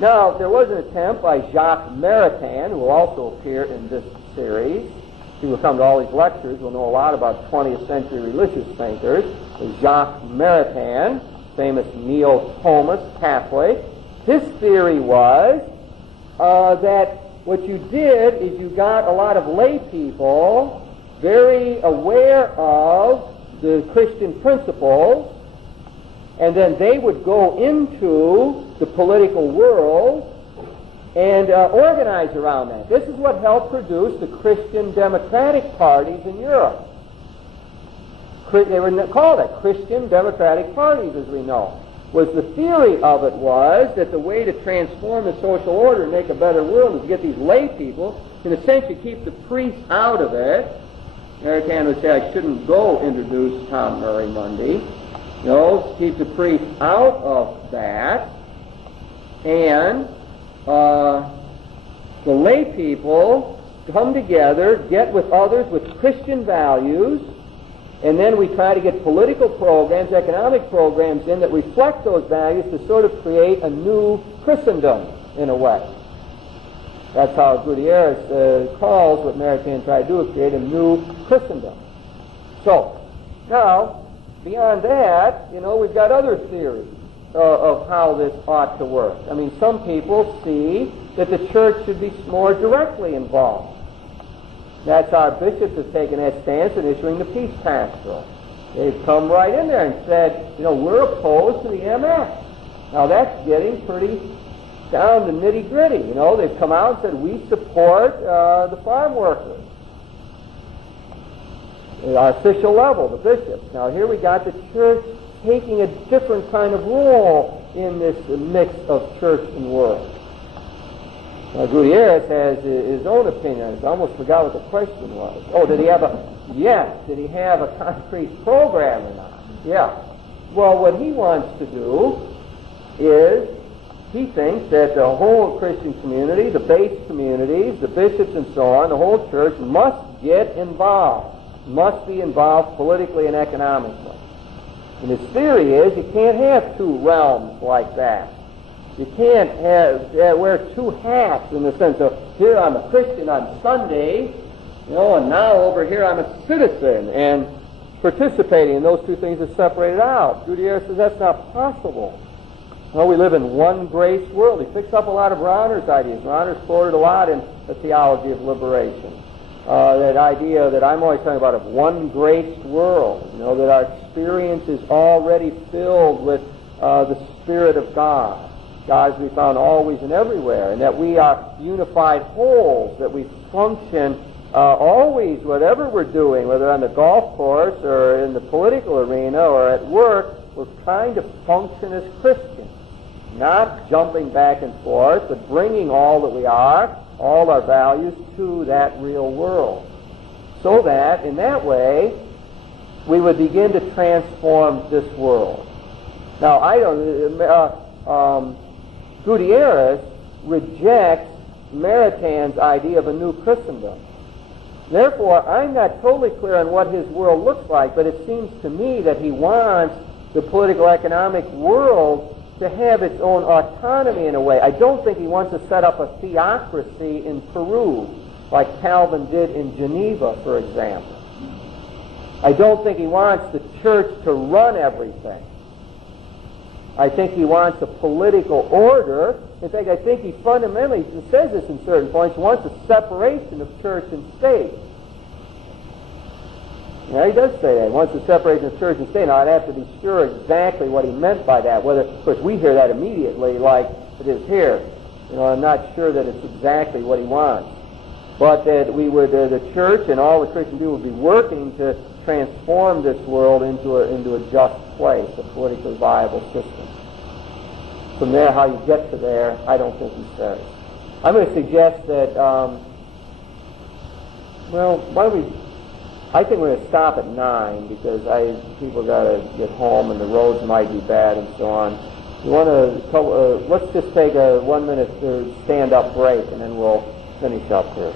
Now, there was an attempt by Jacques Maritain, who will also appear in this series. People who come to all these lectures will know a lot about 20th century religious thinkers. Jacques Maritain, famous neo-Thomist Catholic. His theory was that what you did is you got a lot of lay people very aware of the Christian principles, and then they would go into the political world and organize around that. This is what helped produce the Christian democratic parties in Europe. They were called that, Christian democratic parties, as we know. The theory of it was that the way to transform the social order and make a better world is to get these lay people, in a sense, you keep the priests out of it. Maritain would say, I shouldn't go introduce Tom Murray Monday. Keep the priests out of that, and the lay people come together, get with others with Christian values, and then we try to get political programs, economic programs in that reflect those values to sort of create a new Christendom, in a way. That's how Gutierrez calls what Maritain tried to do, is create a new Christendom. So, now, beyond that, we've got other theories of how this ought to work. I mean, some people see that the church should be more directly involved. That's our bishops have taken that stance in issuing the peace pastoral. They've come right in there and said, we're opposed to the MF. Now that's getting pretty down to nitty-gritty. They've come out and said, we support the farm workers. At our official level, the bishops. Now here we got the church taking a different kind of role in this mix of church and world. Now, Gutierrez has his own opinion. I almost forgot what the question was. Oh, did he have a concrete program or not? Yeah. Well, what he wants to do is he thinks that the whole Christian community, the base communities, the bishops and so on, the whole church must get involved, must be involved politically and economically. And his theory is you can't have two realms like that. You can't wear two hats in the sense of, here I'm a Christian on Sunday, and now over here I'm a citizen, and participating in those two things are separated out. Gutierrez says that's not possible. Well, we live in one grace world. He picks up a lot of Rauner's ideas. Rauner's quoted a lot in the theology of liberation. That idea that I'm always talking about of one graced world, that our experience is already filled with the Spirit of God. God is to be found always and everywhere, and that we are unified wholes, that we function always, whatever we're doing, whether on the golf course or in the political arena or at work, we're trying to function as Christians, not jumping back and forth, but bringing all that we are, all our values, to that real world. So that, in that way, we would begin to transform this world. Now, Gutierrez rejects Maritain idea of a new Christendom. Therefore, I'm not totally clear on what his world looks like, but it seems to me that he wants the political economic world to have its own autonomy in a way. I don't think he wants to set up a theocracy in Peru, like Calvin did in Geneva, for example. I don't think he wants the church to run everything. I think he wants a political order. In fact, I think he fundamentally, he says this in certain points, wants a separation of church and state. Yeah, he does say that. He wants a separation of church and state. Now, I'd have to be sure exactly what he meant by that. Whether, of course, we hear that immediately like it is here. I'm not sure that it's exactly what he wants. But that we would, the church and all the Christian people would be working to transform this world into a just place, a politically viable system. From there, how you get to there, I don't think he says. I'm going to suggest that, I think we're going to stop at 9 because people got to get home and the roads might be bad and so on. You want to, let's just take a 1 minute stand-up break and then we'll finish up here.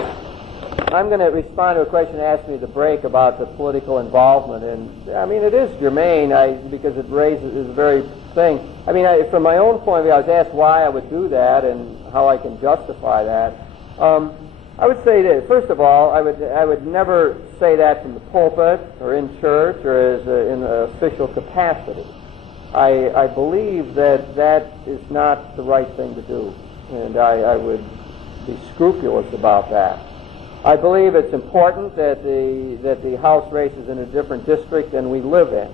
I'm going to respond to a question asked me at the break about the political involvement, and I mean it is germane because it raises the very thing. I mean, from my own point of view, I was asked why I would do that and how I can justify that. I would say this. First of all, I would never say that from the pulpit or in church or as in an official capacity. I believe that is not the right thing to do, and I would be scrupulous about that. I believe it's important that the House race is in a different district than we live in.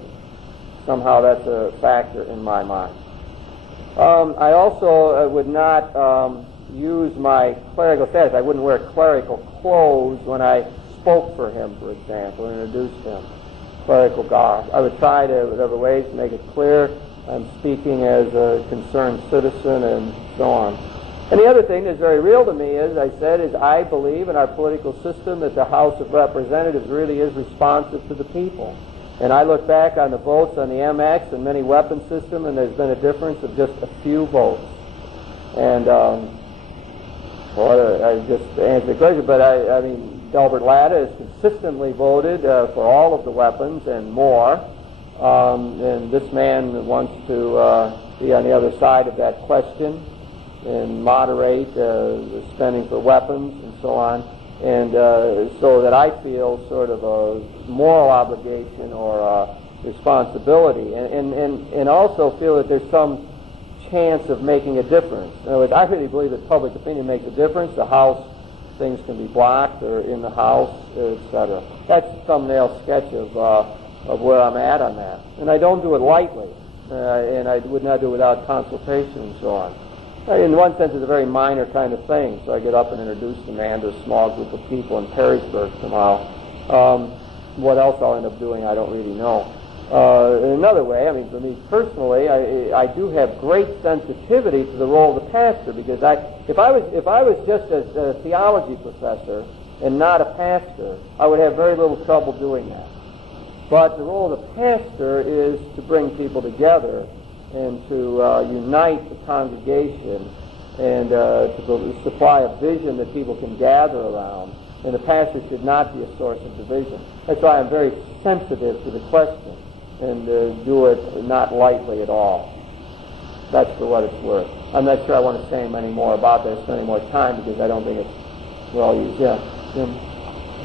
Somehow that's a factor in my mind. I also would not use my clerical status. I wouldn't wear clerical clothes when I spoke for him, for example, and introduced him. Clerical garb. I would try to, whatever ways, to make it clear I'm speaking as a concerned citizen and so on. And the other thing that's very real to me, as I said, is I believe in our political system that the House of Representatives really is responsive to the people. And I look back on the votes on the MX and many weapon system, and there's been a difference of just a few votes. And, I just answered the question, but I mean, Delbert Latta has consistently voted for all of the weapons and more. And this man wants to be on the other side of that question and moderate the spending for weapons and so on, and so that I feel sort of a moral obligation or a responsibility, and also feel that there's some chance of making a difference. In other words, I really believe that public opinion makes a difference. The House, things can be blocked or in the House, etc. That's a thumbnail sketch of where I'm at on that, and I don't do it lightly, and I would not do it without consultation and so on. In one sense, it's a very minor kind of thing. So I get up and introduce the man to a small group of people in Perrysburg tomorrow. What else I'll end up doing, I don't really know. In another way, I mean, for me personally, I do have great sensitivity to the role of the pastor, because if I was just a theology professor and not a pastor, I would have very little trouble doing that. But the role of the pastor is to bring people together and to unite the congregation and to supply a vision that people can gather around. And the pastor should not be a source of division. That's why I'm very sensitive to the question and do it not lightly at all. That's for what it's worth. I'm not sure I want to say any more about this, spend any more time, because I don't think it's well used. Yeah.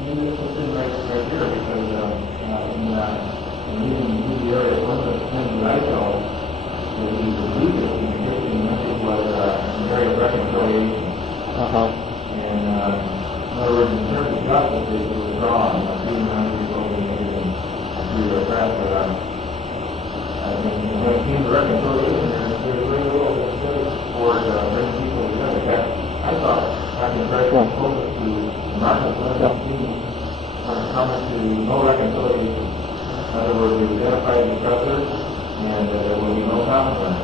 Maybe this will fit right here, because in the area of one of the things that I know, is the leader in the And in other words, in terms of justice, they were withdrawn. Even when we were to the press, but I think when it came to reconciliation, there's very little for bringing people together. I thought I can try to focus to the Marxist when it comes to no reconciliation. In other words, we identify the oppressor, and there will be no consequence.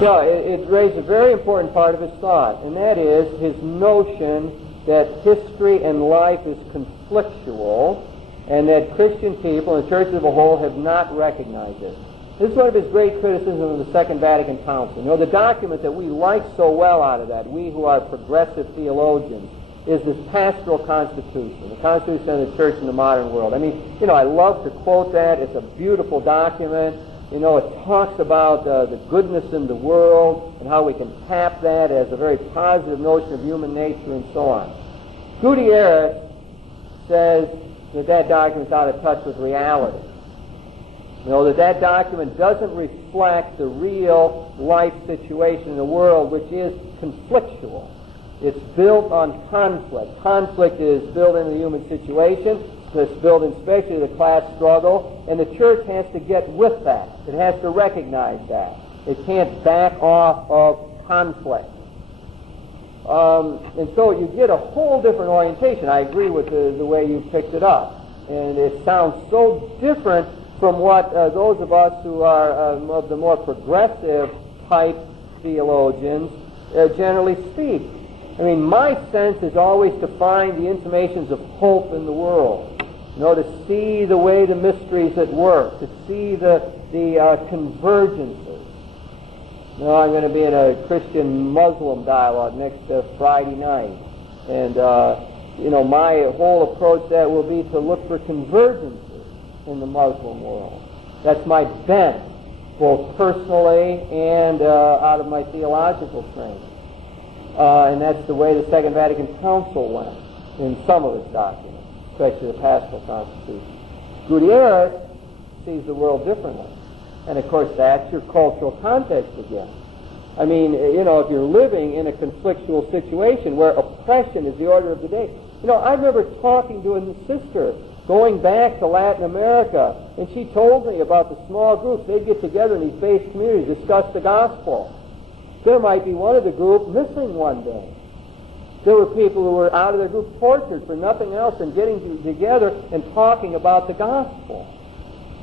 Yeah, it raised a very important part of his thought, and that is his notion that history and life is conflictual, and that Christian people and the church as a whole have not recognized it. This is one of his great criticisms of the Second Vatican Council. You know, the document that we like so well out of that, we who are progressive theologians, is this pastoral constitution, the Constitution of the Church in the modern world. I mean, you know, I love to quote that. It's a beautiful document. You know, it talks about the goodness in the world and how we can tap that as a very positive notion of human nature and so on. Gutierrez says that that document's out of touch with reality. You know, that document doesn't reflect the real life situation in the world, which is conflictual. It's built on conflict. Conflict is built into the human situation. It's built in especially the class struggle, and the church has to get with that. It has to recognize that. It can't back off of conflict. And so you get a whole different orientation. I agree with the way you picked it up. And it sounds so different from what those of us who are of the more progressive type theologians generally speak. I mean, my sense is always to find the intimations of hope in the world. You know, to see the way the mysteries at work, to see the convergences. You know, I'm going to be in a Christian-Muslim dialogue next Friday night. And, you know, my whole approach to that will be to look for convergences in the Muslim world. That's my bent, both personally and out of my theological training. And that's the way the Second Vatican Council went in some of its documents, especially the Pastoral Constitution. Gutierrez sees the world differently. And, of course, that's your cultural context again. I mean, you know, if you're living in a conflictual situation where oppression is the order of the day. You know, I remember talking to a sister going back to Latin America, and she told me about the small groups. They'd get together in these base communities, discuss the gospel. There might be one of the group missing one day. There were people who were out of their group tortured for nothing else than getting together and talking about the gospel.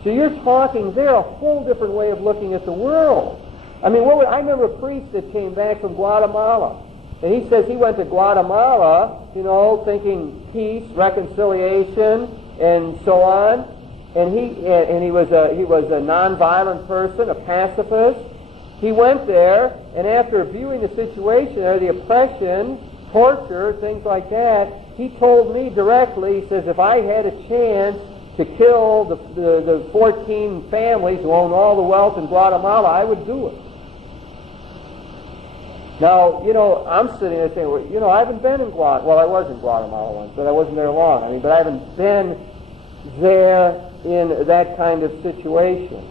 So you're talking there a whole different way of looking at the world. I mean, I remember a priest that came back from Guatemala, and he says he went to Guatemala, you know, thinking peace, reconciliation, and so on. And he was a nonviolent person, a pacifist. He went there, and after viewing the situation there, the oppression, torture, things like that, he told me directly, he says, if I had a chance to kill the 14 families who own all the wealth in Guatemala, I would do it. Now, you know, I'm sitting there saying, well, you know, I haven't been in Guatemala. Well, I was in Guatemala once, but I wasn't there long. I mean, but I haven't been there in that kind of situation.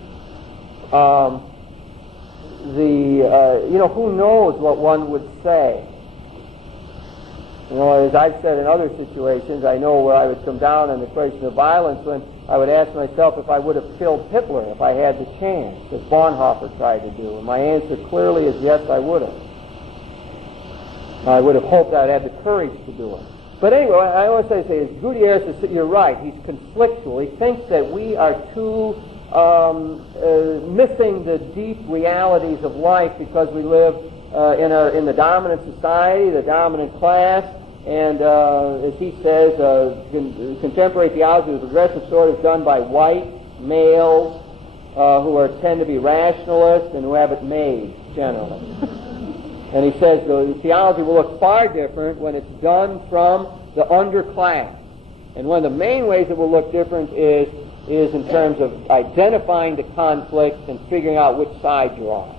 You know, who knows what one would say? You know, as I've said in other situations, I know where I would come down on the question of violence when I would ask myself if I would have killed Hitler if I had the chance, as Bonhoeffer tried to do. And my answer clearly is yes, I would have. I would have hoped I'd had the courage to do it. But anyway, I always say is Gutierrez is, you're right, he's conflictual. He thinks that we are too missing the deep realities of life because we live in the dominant society, the dominant class, and as he says, contemporary theology of the progressive sort is done by white males who tend to be rationalists and who have it made, generally. And he says the theology will look far different when it's done from the underclass. And one of the main ways it will look different is in terms of identifying the conflict and figuring out which side you're on.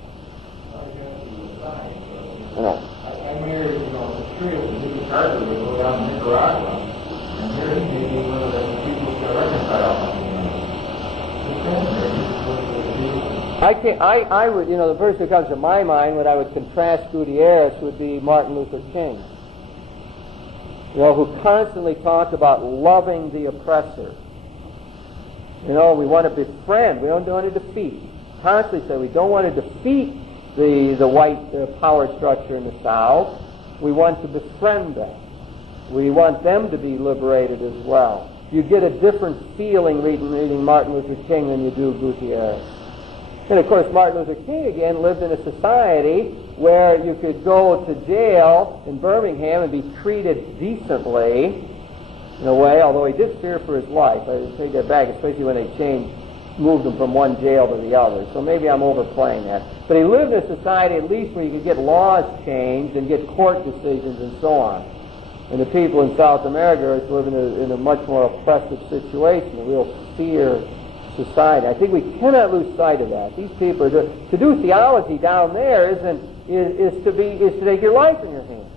I married, you know, the three of the new charter would go down to Nicaragua, and here he may be one of the people who got reconciled. He sent her, he was the I would, the person who comes to my mind when I would contrast Gutierrez would be Martin Luther King, who constantly talked about loving the oppressor. We want to befriend, we don't want to defeat. Constantly say we don't want to defeat the white power structure in the South. We want to befriend them. We want them to be liberated as well. You get a different feeling reading Martin Luther King than you do Gutierrez. And of course, Martin Luther King again lived in a society where you could go to jail in Birmingham and be treated decently, in a way, although he did fear for his life. I take that back, especially when they moved him from one jail to the other. So maybe I'm overplaying that. But he lived in a society at least where you could get laws changed and get court decisions and so on. And the people in South America are living in a much more oppressive situation, a real fear society. I think we cannot lose sight of that. These people are to do theology down there is to take your life in your hands.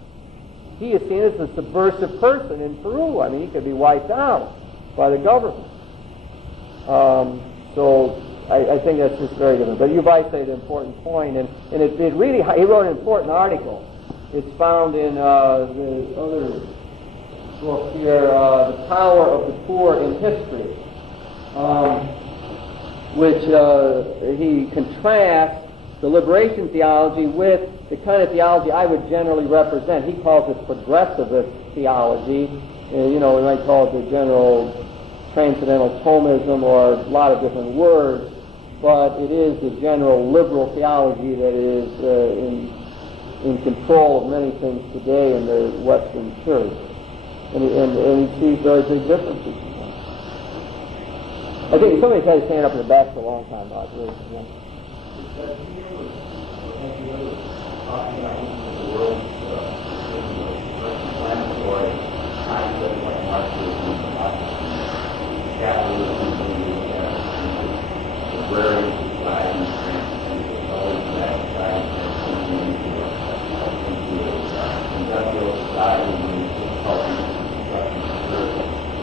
He is seen as a subversive person in Peru. I mean, he could be wiped out by the government. So I think that's just very different. But you've isolated an important point, and it really, he wrote an important article. It's found in the other book here, The Power of the Poor in History, which he contrasts the liberation theology with the kind of theology I would generally represent. He calls it progressivist theology. We might call it the general transcendental Thomism or a lot of different words, but it is the general liberal theology that is in control of many things today in the Western Church. And he sees very big differences. I think somebody's had his hand up in the back for a long time, Bob. Really, yeah. Talking about the world's inflammatory concepts like Marxism, capitalism, agrarian society, and always that society into industrial society, and culture, construction,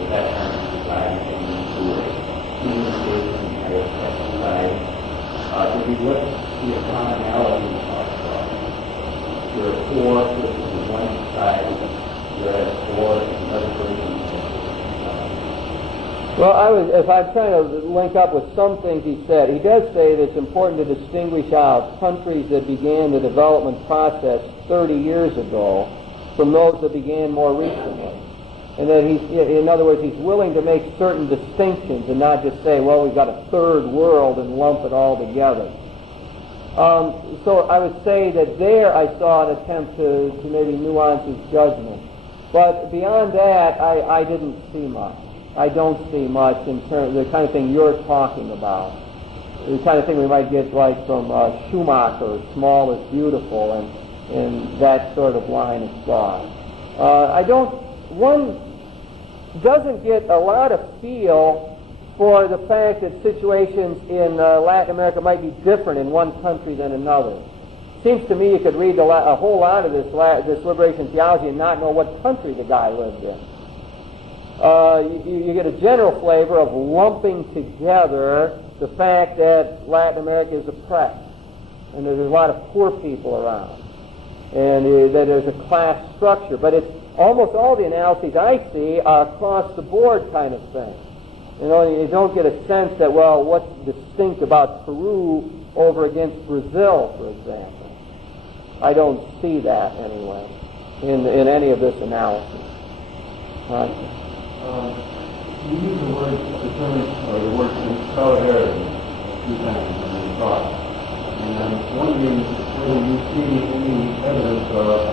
with that kind of society coming into a human state and society. If we look at the commonality there are four persons in one society, whereas four in another person. Well, if I'm trying to link up with some things he said, he does say that it's important to distinguish out countries that began the development process 30 years ago from those that began more recently. And that in other words, he's willing to make certain distinctions and not just say, well, we've got a third world and lump it all together. So I would say that there I saw an attempt to maybe nuance his judgment. But beyond that, I didn't see much. I don't see much in terms of the kind of thing you're talking about. The kind of thing we might get like from Schumacher, small is beautiful, and that sort of line of thought. One doesn't get a lot of feel for the fact that situations in Latin America might be different in one country than another. Seems to me you could read a whole lot of this liberation theology and not know what country the guy lived in. You get a general flavor of lumping together the fact that Latin America is oppressed and there's a lot of poor people around and that there's a class structure. But it's almost all the analyses I see are across the board kind of thing. You don't get a sense that, well, what's distinct about Peru over against Brazil, for example. I don't see that anyway in any of this analysis. Right. You use the word solidarity a few times in your talk, and I'm wondering whether you see any evidence of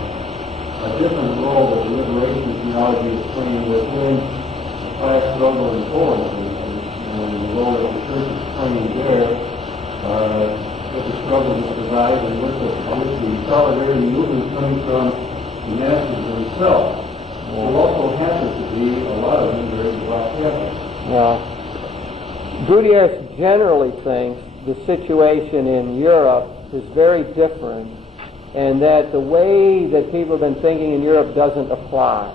a different role that the liberation theology is playing within the class struggle in Poland, and the role that the church is playing there, with the struggle to survive, and with the solidarity movement coming from the masses themselves. There also happens to be a lot of them very black Catholics. Yeah. Gutierrez generally thinks the situation in Europe is very different and that the way that people have been thinking in Europe doesn't apply.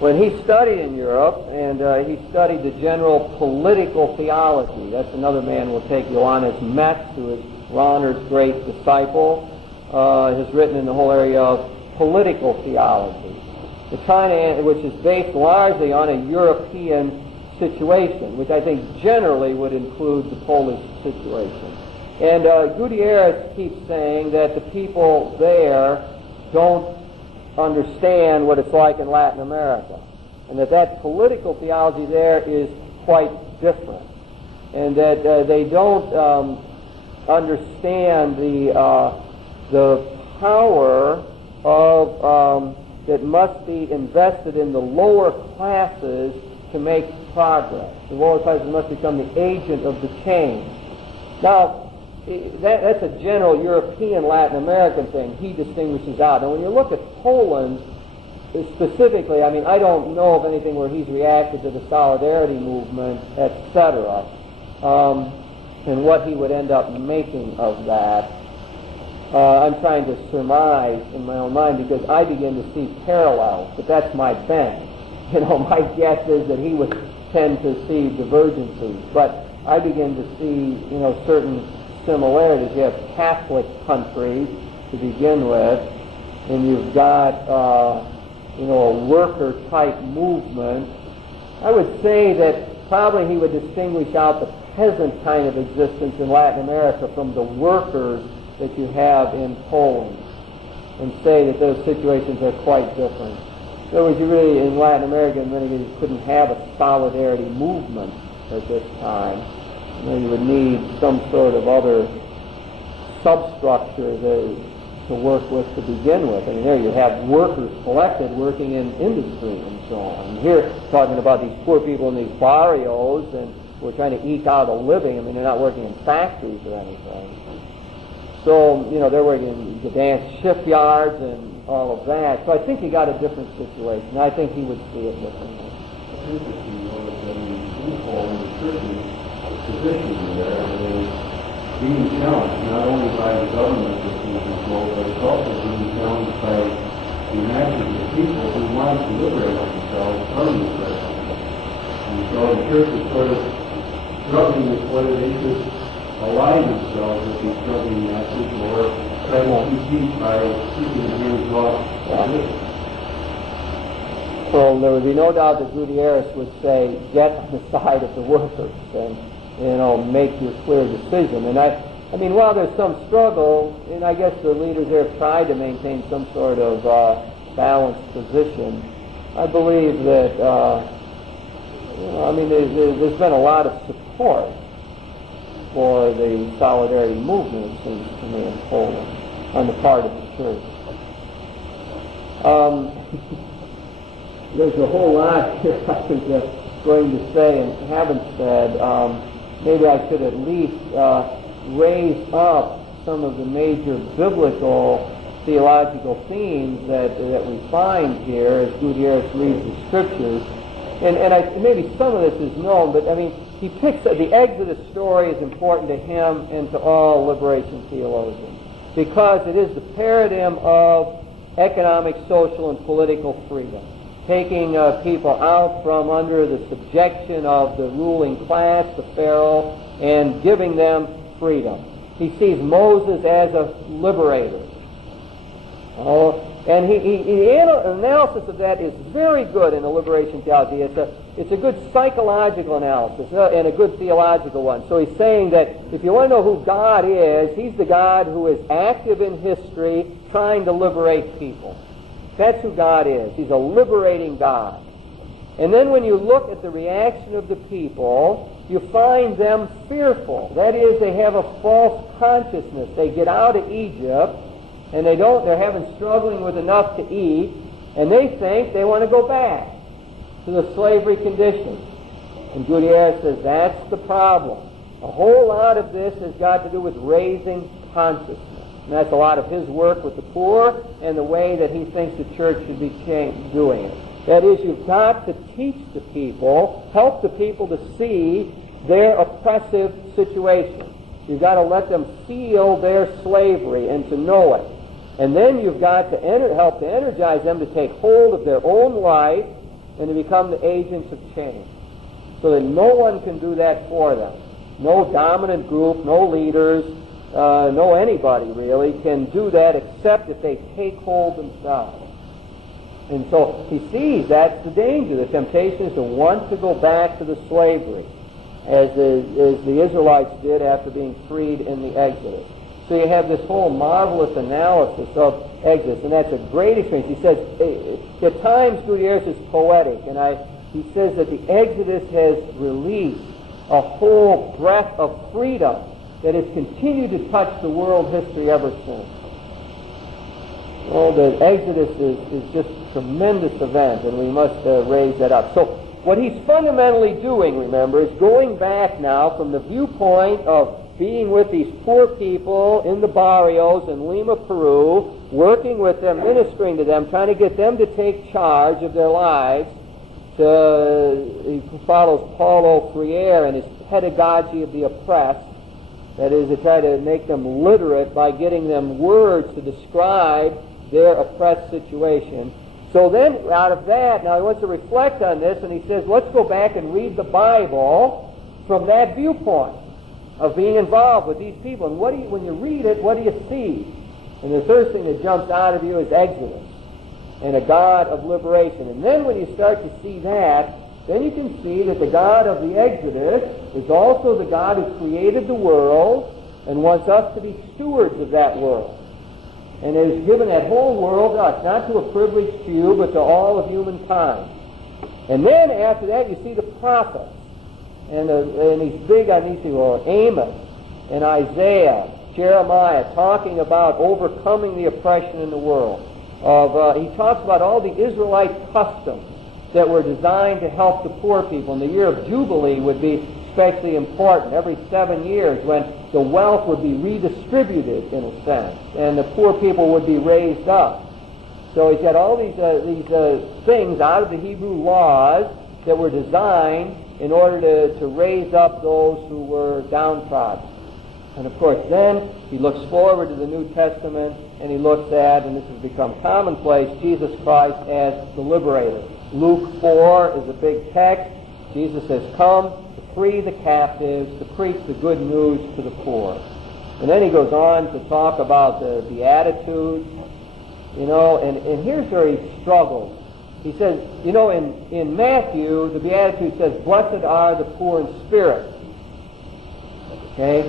when he studied in Europe, and he studied the general political theology. That's another man we'll take, Johannes Metz, who is Rahner's great disciple, has written in the whole area of political theology, which is based largely on a European situation, which I think generally would include the Polish situation. And Gutierrez keeps saying that the people there don't understand what it's like in Latin America, and that political theology there is quite different, and that they don't understand the power of that must be invested in the lower classes to make progress. The lower classes must become the agent of the change. Now, that's a general European Latin American thing he distinguishes out. And when you look at Poland specifically, I mean, I don't know of anything where he's reacted to the Solidarity movement, etc., and what he would end up making of that. I'm trying to surmise in my own mind because I begin to see parallels, but that's my bent. My guess is that he would tend to see divergencies, but I begin to see, certain similarities. You have Catholic countries to begin with, and you've got, a worker-type movement. I would say that probably he would distinguish out the peasant kind of existence in Latin America from the workers that you have in Poland, and say that those situations are quite different. In other words, you really, in Latin America, in many ways, couldn't have a solidarity movement at this time. You would need some sort of other substructure to work with to begin with. I mean, there you have workers collected working in industry and so on. And here, talking about these poor people in these barrios and who are trying to eke out a living. I mean, they're not working in factories or anything. So, they're working in the dance shipyards and all of that. So I think he got a different situation. I think he would see it differently. It's interesting, though, that in Poland, the church's position there is being challenged not only by the government that's in control, but it's also being challenged by the masses of people who want to liberate themselves from the oppression. And so the church is sort of struggling with whether they should align themselves with these struggling masses or try to compete by keeping the hands off of this. Well, there would be no doubt that Gutierrez would say, get on the side of the workers and, make your clear decision. And I mean, while there's some struggle, and I guess the leaders there have tried to maintain some sort of balanced position, I believe that, there's been a lot of support for the solidarity movement, it seems to me, in Poland, on the part of the church. There's a whole lot here I was going to say and haven't said. Maybe I should at least raise up some of the major biblical theological themes that we find here as Gutierrez reads the Scriptures. And maybe some of this is known, but I mean, he picks the Exodus story is important to him and to all liberation theologians because it is the paradigm of economic, social, and political freedom, taking people out from under the subjection of the ruling class, the Pharaoh, and giving them freedom. He sees Moses as a liberator. And the analysis of that is very good in the liberation theology. It's a good psychological analysis and a good theological one. So he's saying that if you want to know who God is, he's the God who is active in history trying to liberate people. That's who God is. He's a liberating God. And then when you look at the reaction of the people, you find them fearful. That is, they have a false consciousness. They get out of Egypt, and they're struggling with enough to eat, and they think they want to go back to the slavery conditions. And Gutierrez says that's the problem. A whole lot of this has got to do with raising consciousness. And that's a lot of his work with the poor and the way that he thinks the church should be doing it. That is, you've got to teach the people, help the people to see their oppressive situation. You've got to let them feel their slavery and to know it. And then you've got to help to energize them to take hold of their own life and to become the agents of change. So that no one can do that for them. No dominant group, no leaders, no anybody really can do that except if they take hold themselves. And so he sees that's the danger. The temptation is to want to go back to the slavery, as the Israelites did after being freed in the Exodus. So you have this whole marvelous analysis of Exodus, and that's a great experience. He says, at times Gutierrez is poetic, and he says that the Exodus has released a whole breath of freedom that has continued to touch the world history ever since. Well, the Exodus is just a tremendous event, and we must raise that up. So what he's fundamentally doing, remember, is going back now from the viewpoint of being with these poor people in the barrios in Lima, Peru, working with them, ministering to them, trying to get them to take charge of their lives. He follows Paulo Freire and his pedagogy of the oppressed. That is, to try to make them literate by getting them words to describe their oppressed situation. So then, out of that, now he wants to reflect on this, and he says, let's go back and read the Bible from that viewpoint of being involved with these people. And when you read it, what do you see? And the first thing that jumps out of you is Exodus and a God of liberation. And then when you start to see that, then you can see that the God of the Exodus is also the God who created the world and wants us to be stewards of that world. And has given that whole world to us, not to a privileged few, but to all of humankind. And then after that, you see the prophets. And he's big on these people, Amos and Isaiah, Jeremiah, talking about overcoming the oppression in the world. He talks about all the Israelite customs that were designed to help the poor people. And the year of Jubilee would be especially important. Every 7 years when the wealth would be redistributed, in a sense, and the poor people would be raised up. So he's got all these things out of the Hebrew laws that were designed in order to raise up those who were downtrodden. And of course then he looks forward to the New Testament, and he looks at, and this has become commonplace, Jesus Christ as the liberator. Luke 4 is a big text. Jesus has come to free the captives, to preach the good news to the poor. And then he goes on to talk about the Beatitudes, and here's where he struggles. He says, in Matthew, the Beatitude says, blessed are the poor in spirit. Okay?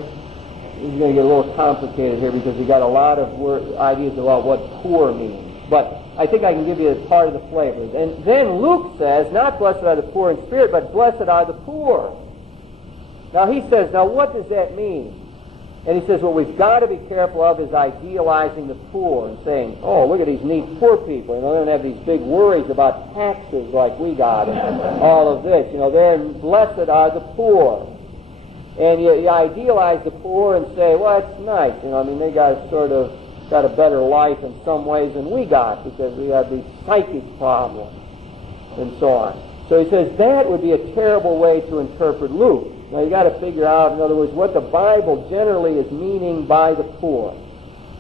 This is going to get a little complicated here because we've got a lot of ideas about what poor means. But I think I can give you a part of the flavors. And then Luke says, not blessed are the poor in spirit, but blessed are the poor. Now he says, now what does that mean? And he says, what we've got to be careful of is idealizing the poor and saying, oh, look at these neat poor people. They don't have these big worries about taxes like we got and all of this. They're blessed are the poor. And you idealize the poor and say, well, it's nice. They got a better life in some ways than we got because we have these psychic problems and so on. So he says that would be a terrible way to interpret Luke. Now you got to figure out, in other words, what the Bible generally is meaning by the poor.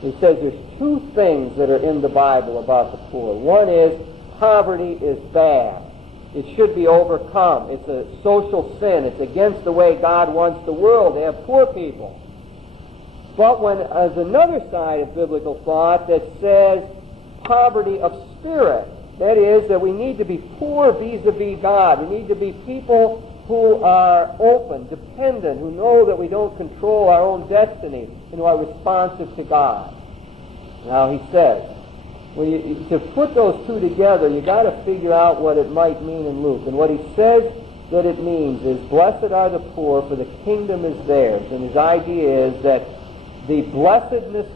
He says there's two things that are in the Bible about the poor. One is poverty is bad. It should be overcome. It's a social sin. It's against the way God wants the world to have poor people. But when there's another side of biblical thought that says poverty of spirit, that is, that we need to be poor vis-a-vis God. We need to be people who are open, dependent, who know that we don't control our own destiny, and who are responsive to God. Now he says, to put those two together, you got to figure out what it might mean in Luke. And what he says that it means is, blessed are the poor, for the kingdom is theirs. And his idea is that the blessedness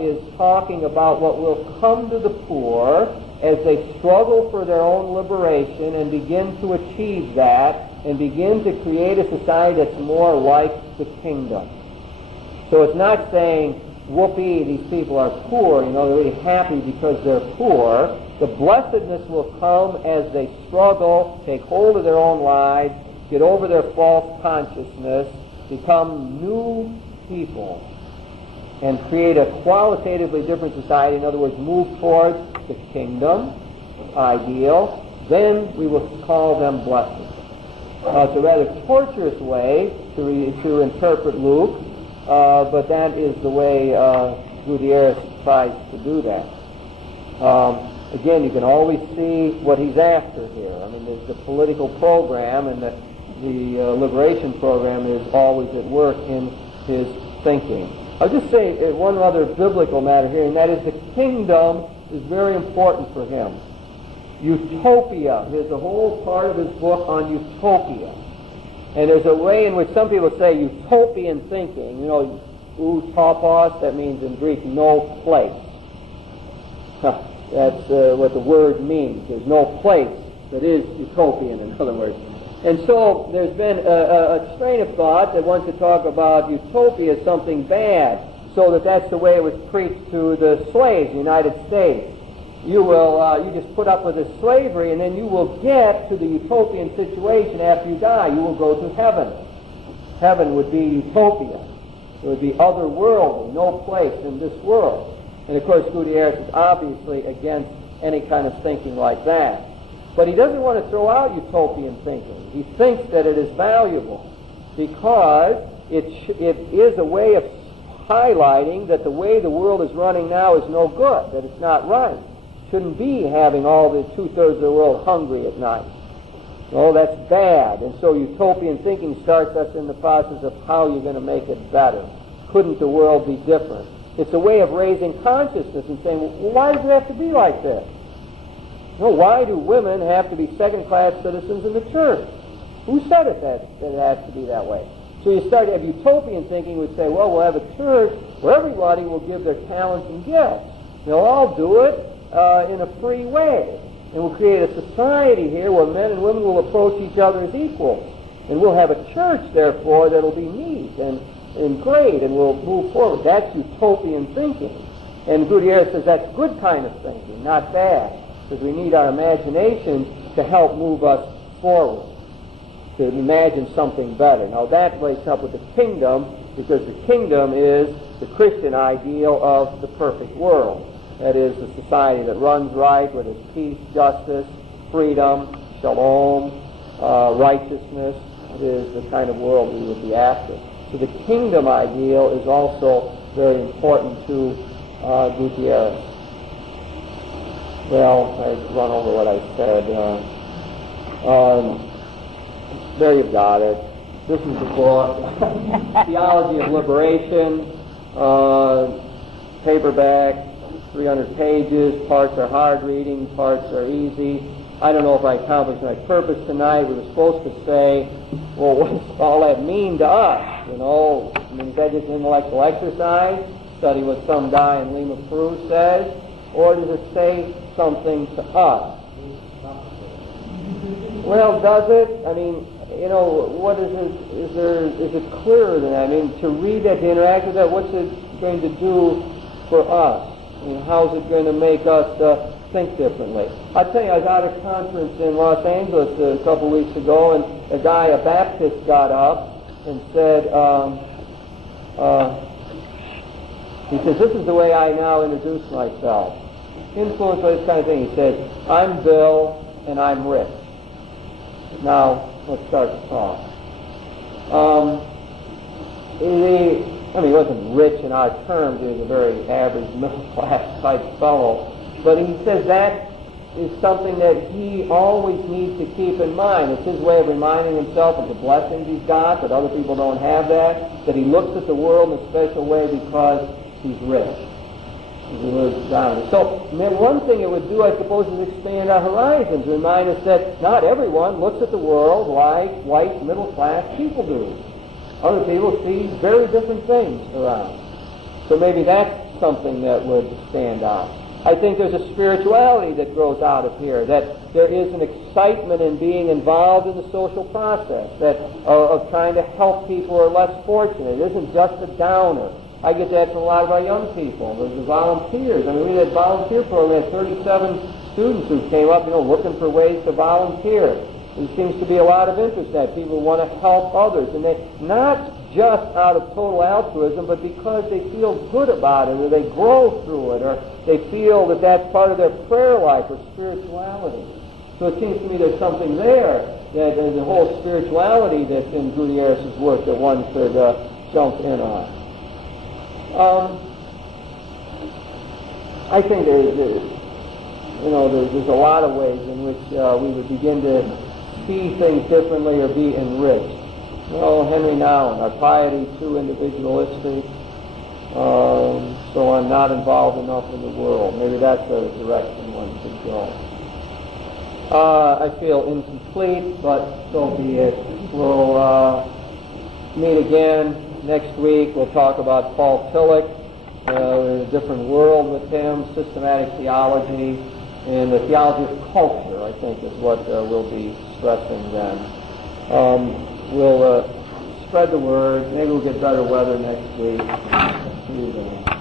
is talking about what will come to the poor as they struggle for their own liberation and begin to achieve that and begin to create a society that's more like the kingdom. So it's not saying, whoopee, these people are poor, they're really happy because they're poor. The blessedness will come as they struggle, take hold of their own lives, get over their false consciousness, become new people, and create a qualitatively different society. In other words, move towards the kingdom ideal, then we will call them blessed. It's a rather torturous way to interpret Luke, but that is the way Gutierrez tries to do that. Again, you can always see what he's after here. I mean, the political program and the liberation program is always at work in his thinking. I'll just say one other biblical matter here, and that is the kingdom is very important for him. Utopia. There's a whole part of his book on utopia. And there's a way in which some people say utopian thinking. You know, utopos, that means in Greek no place. That's what the word means. There's no place that is utopian, in other words. And so there's been a train of thought that wants to talk about utopia as something bad, so that's the way it was preached to the slaves in the United States. You just put up with this slavery, and then you will get to the utopian situation after you die. You will go to heaven. Heaven would be utopia. It would be otherworldly, no place in this world. And of course, Gutierrez is obviously against any kind of thinking like that. But he doesn't want to throw out utopian thinking. He thinks that it is valuable because it is a way of highlighting that the way the world is running now is no good, that it's not right. Shouldn't be having all the 2/3 of the world hungry at night. No, that's bad. And so utopian thinking starts us in the process of how you're going to make it better. Couldn't the world be different? It's a way of raising consciousness and saying, well, why does it have to be like this? No, why do women have to be second-class citizens in the church? Who said it that it has to be that way? So you start to have utopian thinking, would say, well, we'll have a church where everybody will give their talents and gifts. They'll all do it in a free way. And we'll create a society here where men and women will approach each other as equals. And we'll have a church, therefore, that'll be neat and great, and we'll move forward. That's utopian thinking. And Gutierrez says that's good kind of thinking, not bad. Because we need our imagination to help move us forward, to imagine something better. Now that links up with the kingdom, because the kingdom is the Christian ideal of the perfect world. That is, the society that runs right, where there's peace, justice, freedom, shalom, righteousness. It is the kind of world we would be after. So the kingdom ideal is also very important to Gutierrez. Well, I've run over what I said. There you've got it. This is the book, Theology of Liberation, paperback, 300 pages. Parts are hard reading, parts are easy. I don't know if I accomplished my purpose tonight. We were supposed to say, well, what does all that mean to us? You know, I mean, is that just intellectual exercise? Study what some guy in Lima, Peru says? Or does it say something to us? Well, does it? I mean, you know, what is it? Is it clearer than that? I mean, to read that, to interact with that, what's it going to do for us? I mean, how is it going to make us think differently? I tell you, I was at a conference in Los Angeles a couple of weeks ago, and a guy, a Baptist, got up and said, he says, this is the way I now introduce myself. Influenced by this kind of thing. He says, I'm Bill, and I'm rich. Now, let's start the talk. He wasn't rich in our terms. He was a very average, middle-class type fellow. But he says that is something that he always needs to keep in mind. It's his way of reminding himself of the blessings he's got, that other people don't have that he looks at the world in a special way because he's rich. He lives down. So one thing it would do, I suppose, is expand our horizons, remind us that not everyone looks at the world like white middle-class people do. Other people see very different things around. So maybe that's something that would stand out. I think there's a spirituality that grows out of here, that there is an excitement in being involved in the social process, that of trying to help people who are less fortunate. It isn't just a downer. I get that from a lot of our young people. There's the volunteers. I mean, we had a volunteer program. We had 37 students who came up, looking for ways to volunteer. There seems to be a lot of interest in that. People want to help others, and they not just out of total altruism, but because they feel good about it, or they grow through it, or they feel that that's part of their prayer life or spirituality. So it seems to me there's something there, that there's a whole spirituality that's in Gutierrez's work that one could jump in on. I think there's a lot of ways in which we would begin to see things differently or be enriched. Henry Nouwen, our piety too individualistic, so I'm not involved enough in the world. Maybe that's a direction one could go. I feel incomplete, but so be it. We'll meet again next week. We'll talk about Paul Tillich, in a different world with him, systematic theology, and the theology of culture, I think, is what we'll be stressing then. We'll spread the word. Maybe we'll get better weather next week. See you then.